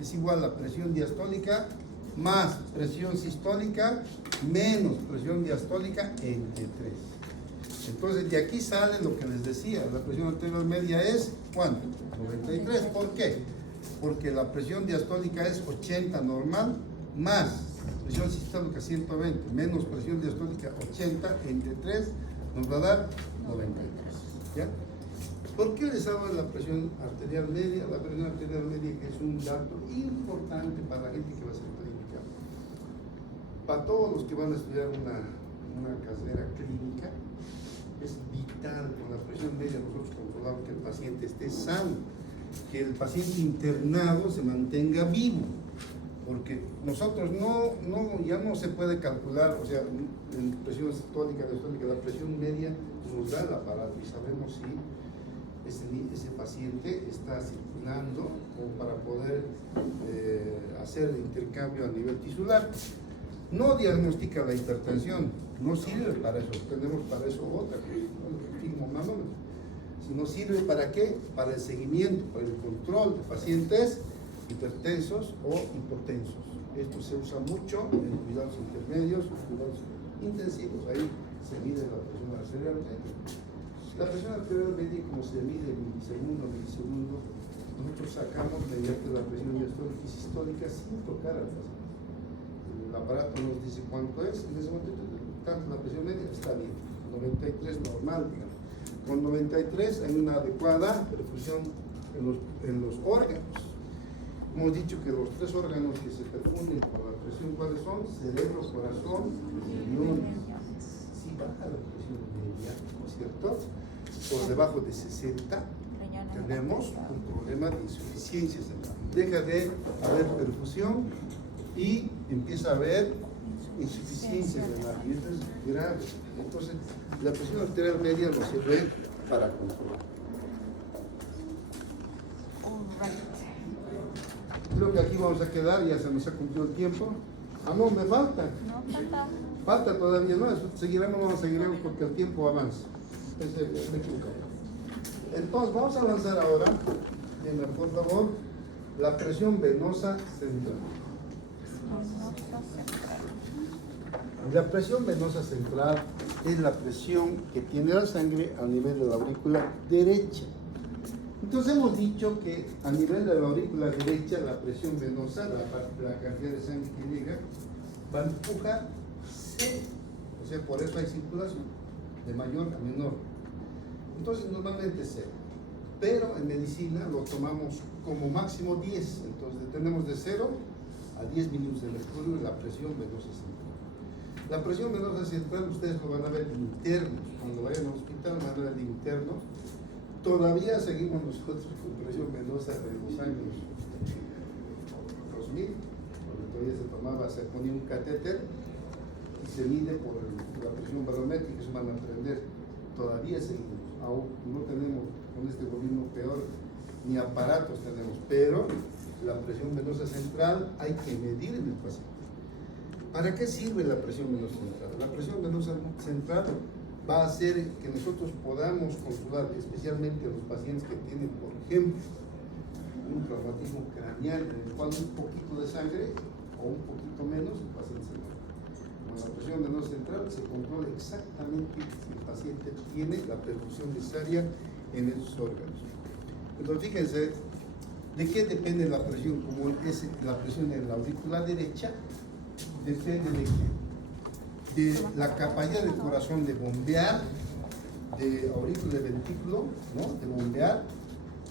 es igual a presión diastólica más presión sistólica menos presión diastólica entre 3. Entonces, de aquí sale lo que les decía, la presión arterial media es, ¿cuánto? 93. ¿Por qué? Porque la presión diastólica es 80 normal, más presión sistólica 120, menos presión diastólica 80, entre 3, nos va a dar 93. ¿Ya? ¿Por qué les hablo de la presión arterial media? La presión arterial media es un dato importante para la gente que va a ser clínica. Para todos los que van a estudiar una carrera clínica, es vital con la presión media nosotros controlamos que el paciente esté sano, que el paciente internado se mantenga vivo, porque nosotros ya no se puede calcular, o sea, en presión sistólica, diastólica, la presión media nos da el aparato y sabemos si ese paciente está circulando como para poder hacer el intercambio a nivel tisular. No diagnostica la hipertensión, no sirve para eso, tenemos para eso otra cosa, el sfigmomanómetro. Sino sirve para qué? Para el seguimiento, para el control de pacientes hipertensos o hipotensos. Esto se usa mucho en cuidados intermedios, cuidados intensivos, ahí se mide la presión arterial media. La presión arterial media, como se mide milisegundo a milisegundo, nosotros sacamos mediante la presión diastólica y sistólica sin tocar al paciente. El aparato nos dice cuánto es, en ese momento, tanto la presión media está bien, 93 normal, digamos. Con 93 hay una adecuada perfusión en los órganos. Hemos dicho que los 3 órganos que se perfunden por la presión, ¿cuáles son? Cerebro, corazón y riñones. Si baja la presión media, ¿no es cierto? Por debajo de 60, tenemos un problema de insuficiencia cerebral. Deja de haber perfusión y empieza a haber insuficiencia renal, y esto es grave. Entonces, la presión arterial media nos sirve para controlar. Creo que aquí vamos a quedar, ya se nos ha cumplido el tiempo. Ah, no, me falta. No, falta. Falta todavía, ¿no? Seguiremos porque el tiempo avanza. Me he equivocado. Entonces, vamos a avanzar ahora, dime por favor, la presión venosa central. La presión venosa central es la presión que tiene la sangre a nivel de la aurícula derecha. Entonces hemos dicho que a nivel de la aurícula derecha la presión venosa, la cantidad de sangre que llega, va a empujar C. O sea, por eso hay circulación de mayor a menor. Entonces normalmente C. Pero en medicina lo tomamos como máximo 10. Entonces tenemos de 0 a 10 milímetros de mercurio la presión venosa central. La presión venosa central ustedes lo van a ver internos. Cuando vayan al hospital van a ver el interno. Todavía seguimos nosotros con presión venosa de los años 2000, cuando todavía se ponía un catéter y se mide por la presión barométrica, eso van a aprender. Todavía seguimos, aún no tenemos con este gobierno peor, ni aparatos tenemos, pero la presión venosa central hay que medir en el paciente. ¿Para qué sirve la presión venosa central? La presión venosa central va a hacer que nosotros podamos controlar, especialmente a los pacientes que tienen, por ejemplo, un traumatismo craneal en el cual un poquito de sangre o un poquito menos, el paciente se muere. Con la presión venosa central se controla exactamente si el paciente tiene la perfusión necesaria en esos órganos. Entonces, fíjense, ¿de qué depende la presión? Como es la presión en la aurícula derecha, depende de qué? De la capacidad del corazón de bombear, de aurícula de ventículo, ¿no? De bombear,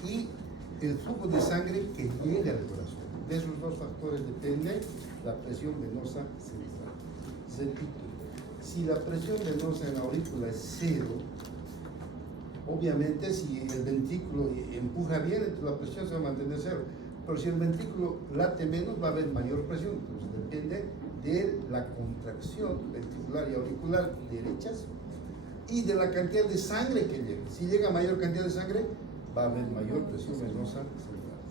y el flujo de sangre que llega al corazón. De esos dos factores depende la presión venosa central. Repito, si la presión venosa en la aurícula es 0, Obviamente, si el ventrículo empuja bien, entonces la presión se va a mantener cero. Pero si el ventrículo late menos, va a haber mayor presión. Entonces depende de la contracción ventricular y auricular derechas y de la cantidad de sangre que llega. Si llega mayor cantidad de sangre, va a haber mayor presión venosa central.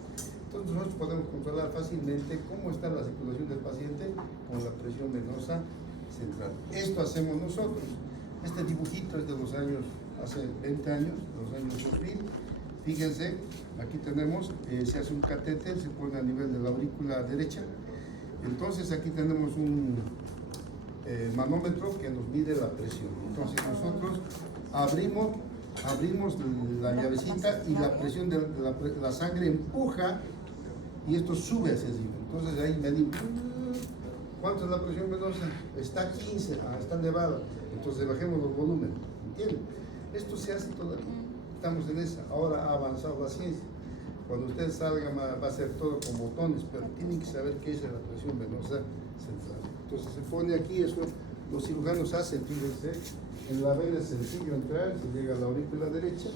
Entonces nosotros podemos controlar fácilmente cómo está la circulación del paciente con la presión venosa central. Esto hacemos nosotros. Este dibujito es de los años, hace 20 años, los años 2000. Fíjense, aquí tenemos, se hace un catéter, se pone a nivel de la aurícula derecha. Entonces aquí tenemos un manómetro que nos mide la presión. Entonces nosotros abrimos la llavecita y la presión de la sangre empuja y esto sube hacia arriba. Entonces ahí medimos. ¿Cuánto es la presión venosa? Está 15, está elevada. Entonces bajemos los volúmenes. ¿Entienden? Esto se hace todavía. Estamos en esa. Ahora ha avanzado la ciencia. Cuando usted salga va a ser todo con botones, pero tienen que saber qué es la presión venosa central. Entonces se pone aquí, eso los cirujanos hacen, fíjense, en la vena es sencillo entrar, se llega a la aurícula derecha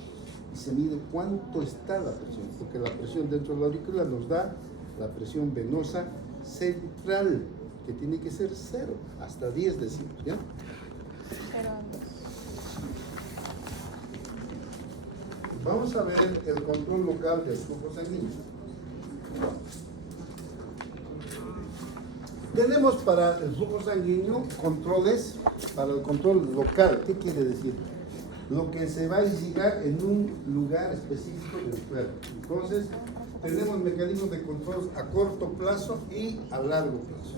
y se mide cuánto está la presión, porque la presión dentro de la aurícula nos da la presión venosa central, que tiene que ser 0, hasta 10 decimos, ¿ya? Vamos a ver el control local del flujo sanguíneo. Tenemos para el flujo sanguíneo controles para el control local. ¿Qué quiere decir? Lo que se va a irrigar en un lugar específico del cuerpo. Entonces, tenemos mecanismos de control a corto plazo y a largo plazo.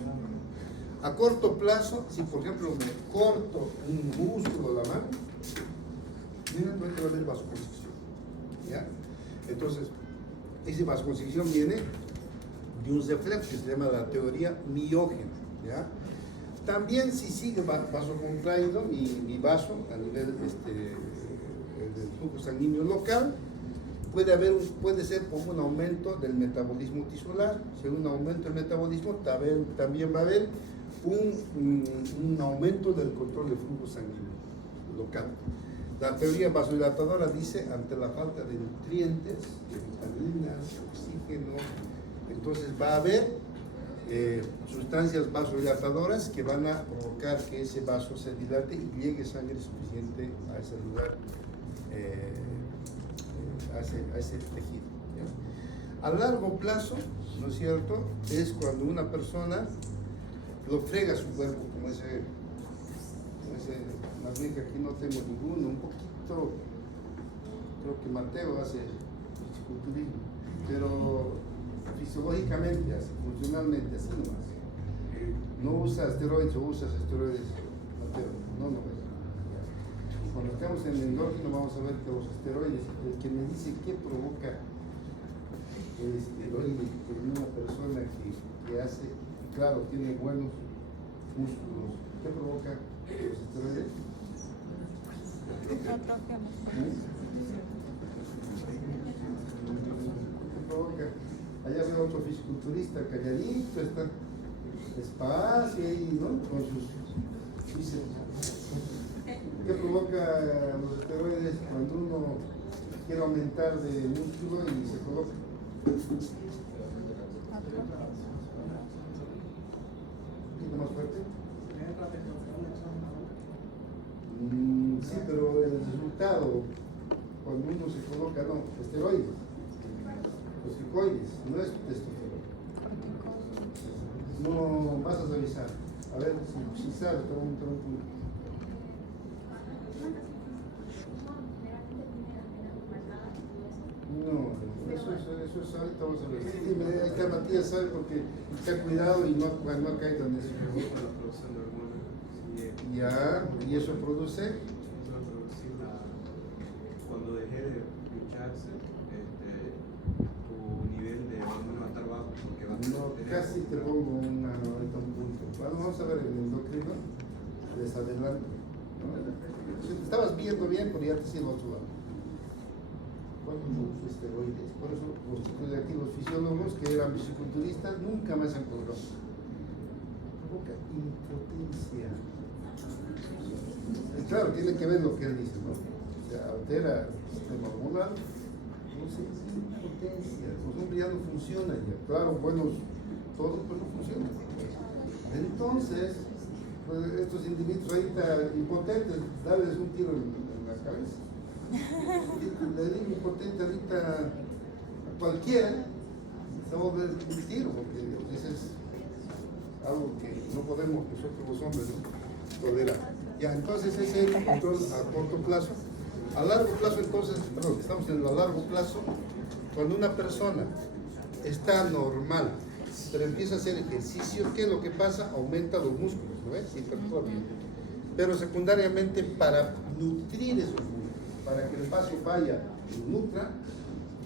A corto plazo, si por ejemplo me corto un músculo de la mano, inmediatamente va a haber vasoconstricción. ¿Ya? Entonces, esa vasoconstricción viene de un reflejo que se llama la teoría miógena. ¿Ya? También si sigue vasocontraído mi vaso a nivel del flujo sanguíneo local, puede ser como un aumento del metabolismo tisular. Si hay un aumento del metabolismo, también va a haber un aumento del control del flujo sanguíneo local. La teoría vasodilatadora dice, ante la falta de nutrientes, de vitaminas, oxígeno, entonces va a haber sustancias vasodilatadoras que van a provocar que ese vaso se dilate y llegue sangre suficiente a ese lugar, a ese tejido. ¿Ya? A largo plazo, ¿no es cierto?, es cuando una persona lo frega su cuerpo, como ese más bien que aquí no tengo ninguno, un poquito, creo que Mateo hace fisiculturismo, pero fisiológicamente, así, funcionalmente, así nomás. No usa esteroides o usas esteroides, Mateo, no. Cuando estamos en el endógeno vamos a ver que los esteroides, el que me dice qué provoca el esteroide en una persona que hace, claro, tiene buenos músculos, ¿qué provoca los esteroides? ¿Qué provoca? Allá veo otro fisiculturista calladito, está despacio ahí, ¿no? Con sus bíceps. ¿Qué provoca los esteroides cuando uno quiere aumentar de músculo y se coloca? ¿Un poquito más fuerte? Sí, pero el resultado, cuando uno se coloca, no, esteroides, los corticoides, no es testosterona. No, vas a revisar. A ver, si sabes, te voy a meter un punto. No, eso es ahorita vamos a ver. Dime, acá Matías sabe porque se ha cuidado y no ha caído en eso. Ya, y eso produce. Cuando dejé de ducharse, tu nivel de hormona va a estar bajo porque va a No, casi te pongo ahorita un punto. Bueno, vamos a ver el endocrino, les adelanto. ¿No? Estabas viendo bien, pero ya te sigo otro lado. ¿Cuándo no uso esteroides? Por eso los chicos de aquí, los fisiólogos que eran fisiculturistas, nunca más han colgado. Provoca impotencia. Y claro, tiene que ver lo que él dice, ¿no? O sea, altera sistema hormonal, entonces impotencia, los hombres ya no funcionan ya, claro, buenos todos, pero no funcionan. Entonces, pues, estos individuos ahorita impotentes, darles un tiro en la cabeza. Le digo impotente ahorita a cualquiera, se va a volver un tiro, porque dices algo que no podemos nosotros los hombres, ¿no?, tolerar. Ya, entonces ese es el control a corto plazo. A largo plazo, entonces, perdón, estamos en el largo plazo, cuando una persona está normal, pero empieza a hacer ejercicio, ¿qué es lo que pasa? Aumenta los músculos, ¿no ves? Hipertrofia. Pero secundariamente, para nutrir esos músculos, para que el vaso vaya y nutra,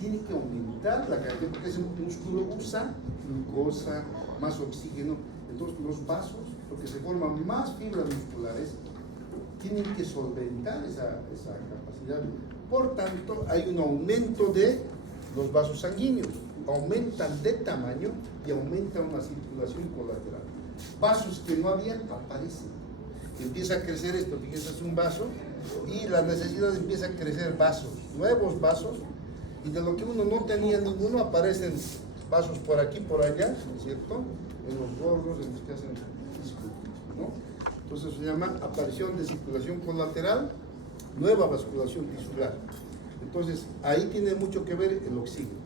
tiene que aumentar la cantidad, porque ese músculo usa glucosa, más oxígeno. Entonces los vasos, porque se forman más fibras musculares, tienen que solventar esa capacidad. Por tanto, hay un aumento de los vasos sanguíneos, aumentan de tamaño y aumenta una circulación colateral. Vasos que no habían aparecen. Empieza a crecer esto, fíjense, es un vaso, y la necesidad empieza a crecer vasos, nuevos vasos, y de lo que uno no tenía ninguno aparecen vasos por aquí, por allá, ¿no es cierto? En los gordos, en los que hacen fisiculturismo, ¿no? Entonces se llama aparición de circulación colateral, nueva vasculación tisular. Entonces ahí tiene mucho que ver el oxígeno.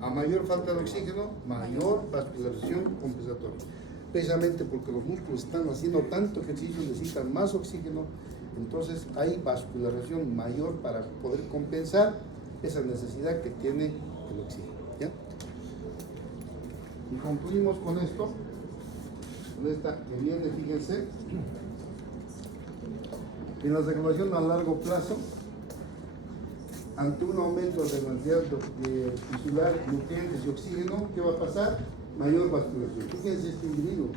A mayor falta de oxígeno, mayor vascularización compensatoria. Precisamente porque los músculos están haciendo tanto ejercicio, necesitan más oxígeno, entonces hay vascularización mayor para poder compensar esa necesidad que tiene el oxígeno. ¿Ya? Y concluimos con esto, con esta que viene, fíjense, en la regulación a largo plazo, ante un aumento de la cantidad de tisular, nutrientes y oxígeno, ¿qué va a pasar? Mayor vasculación. Fíjense este individuo,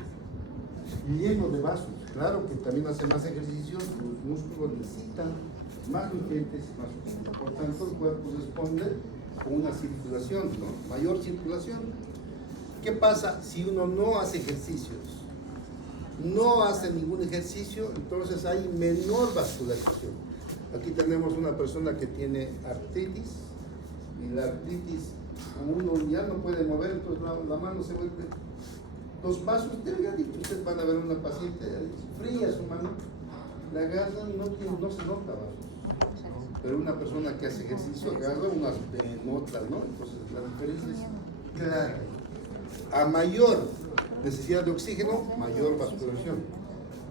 lleno de vasos. Claro que también hace más ejercicio, los músculos necesitan más nutrientes y más oxígeno. Por tanto, el cuerpo responde con una circulación, ¿no? Mayor circulación. ¿Qué pasa si uno no hace ejercicios? No hace ningún ejercicio, entonces hay menor vascularización. Aquí tenemos una persona que tiene artritis, y la artritis, como uno ya no puede mover, entonces la mano se vuelve, los vasos delgaditos. Ustedes van a ver una paciente fría su mano, la agarran y no se nota vasos. Pero una persona que hace ejercicio agarra unas notas, ¿no? Entonces la diferencia es clara. A mayor necesidad de oxígeno, mayor vascularización.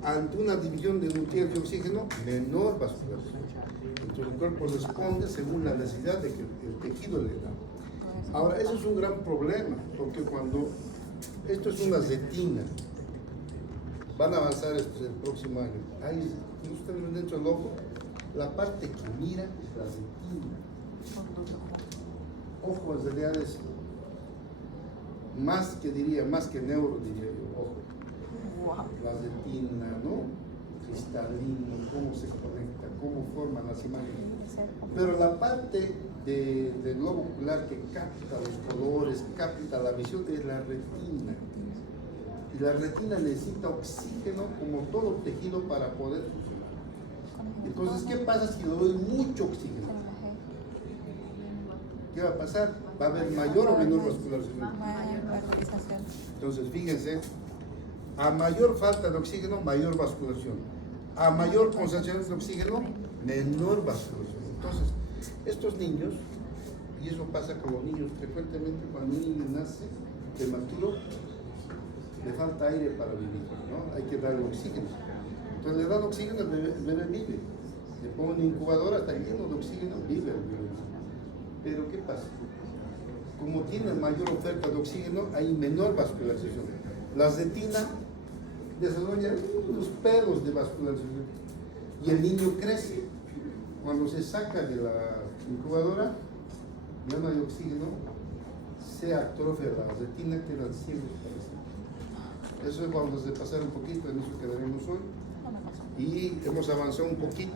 Ante una división de nutrientes y oxígeno, menor vascularización. Entonces el cuerpo responde según la necesidad de que el tejido le da. Ahora, eso es un gran problema, porque cuando esto es una retina, van a avanzar esto el próximo año. Ahí, ustedes ven dentro del ojo, la parte que mira es la retina. Ojo, en realidad es más que neuro, diría yo, ojo. La retina, ¿no? Cristalino, cómo se conecta, cómo forman las imágenes. Pero la parte del globo ocular que capta los colores, capta la visión, es la retina. Y la retina necesita oxígeno como todo tejido para poder funcionar. Entonces, ¿qué pasa si le doy mucho oxígeno? ¿Qué va a pasar? Va a haber mayor o menor vascularización. Entonces, fíjense, a mayor falta de oxígeno, mayor vascularización. A mayor concentración de oxígeno, menor vascularización. Entonces, estos niños, y eso pasa con los niños frecuentemente, cuando un niño nace prematuro, le falta aire para vivir, ¿no? Hay que darle oxígeno. Entonces le dan oxígeno, el bebé vive. Le ponen una incubadora, está lleno de oxígeno, vive el bebé. Pero ¿qué pasa? Como tiene mayor oferta de oxígeno, hay menor vascularización. La retina desarrolla unos pelos de vascularización y el niño crece. Cuando se saca de la incubadora, ya no hay oxígeno, se atrofia la retina, quedan ciegos para siempre. Eso es, vamos a pasar un poquito en eso que veremos hoy. Y hemos avanzado un poquito.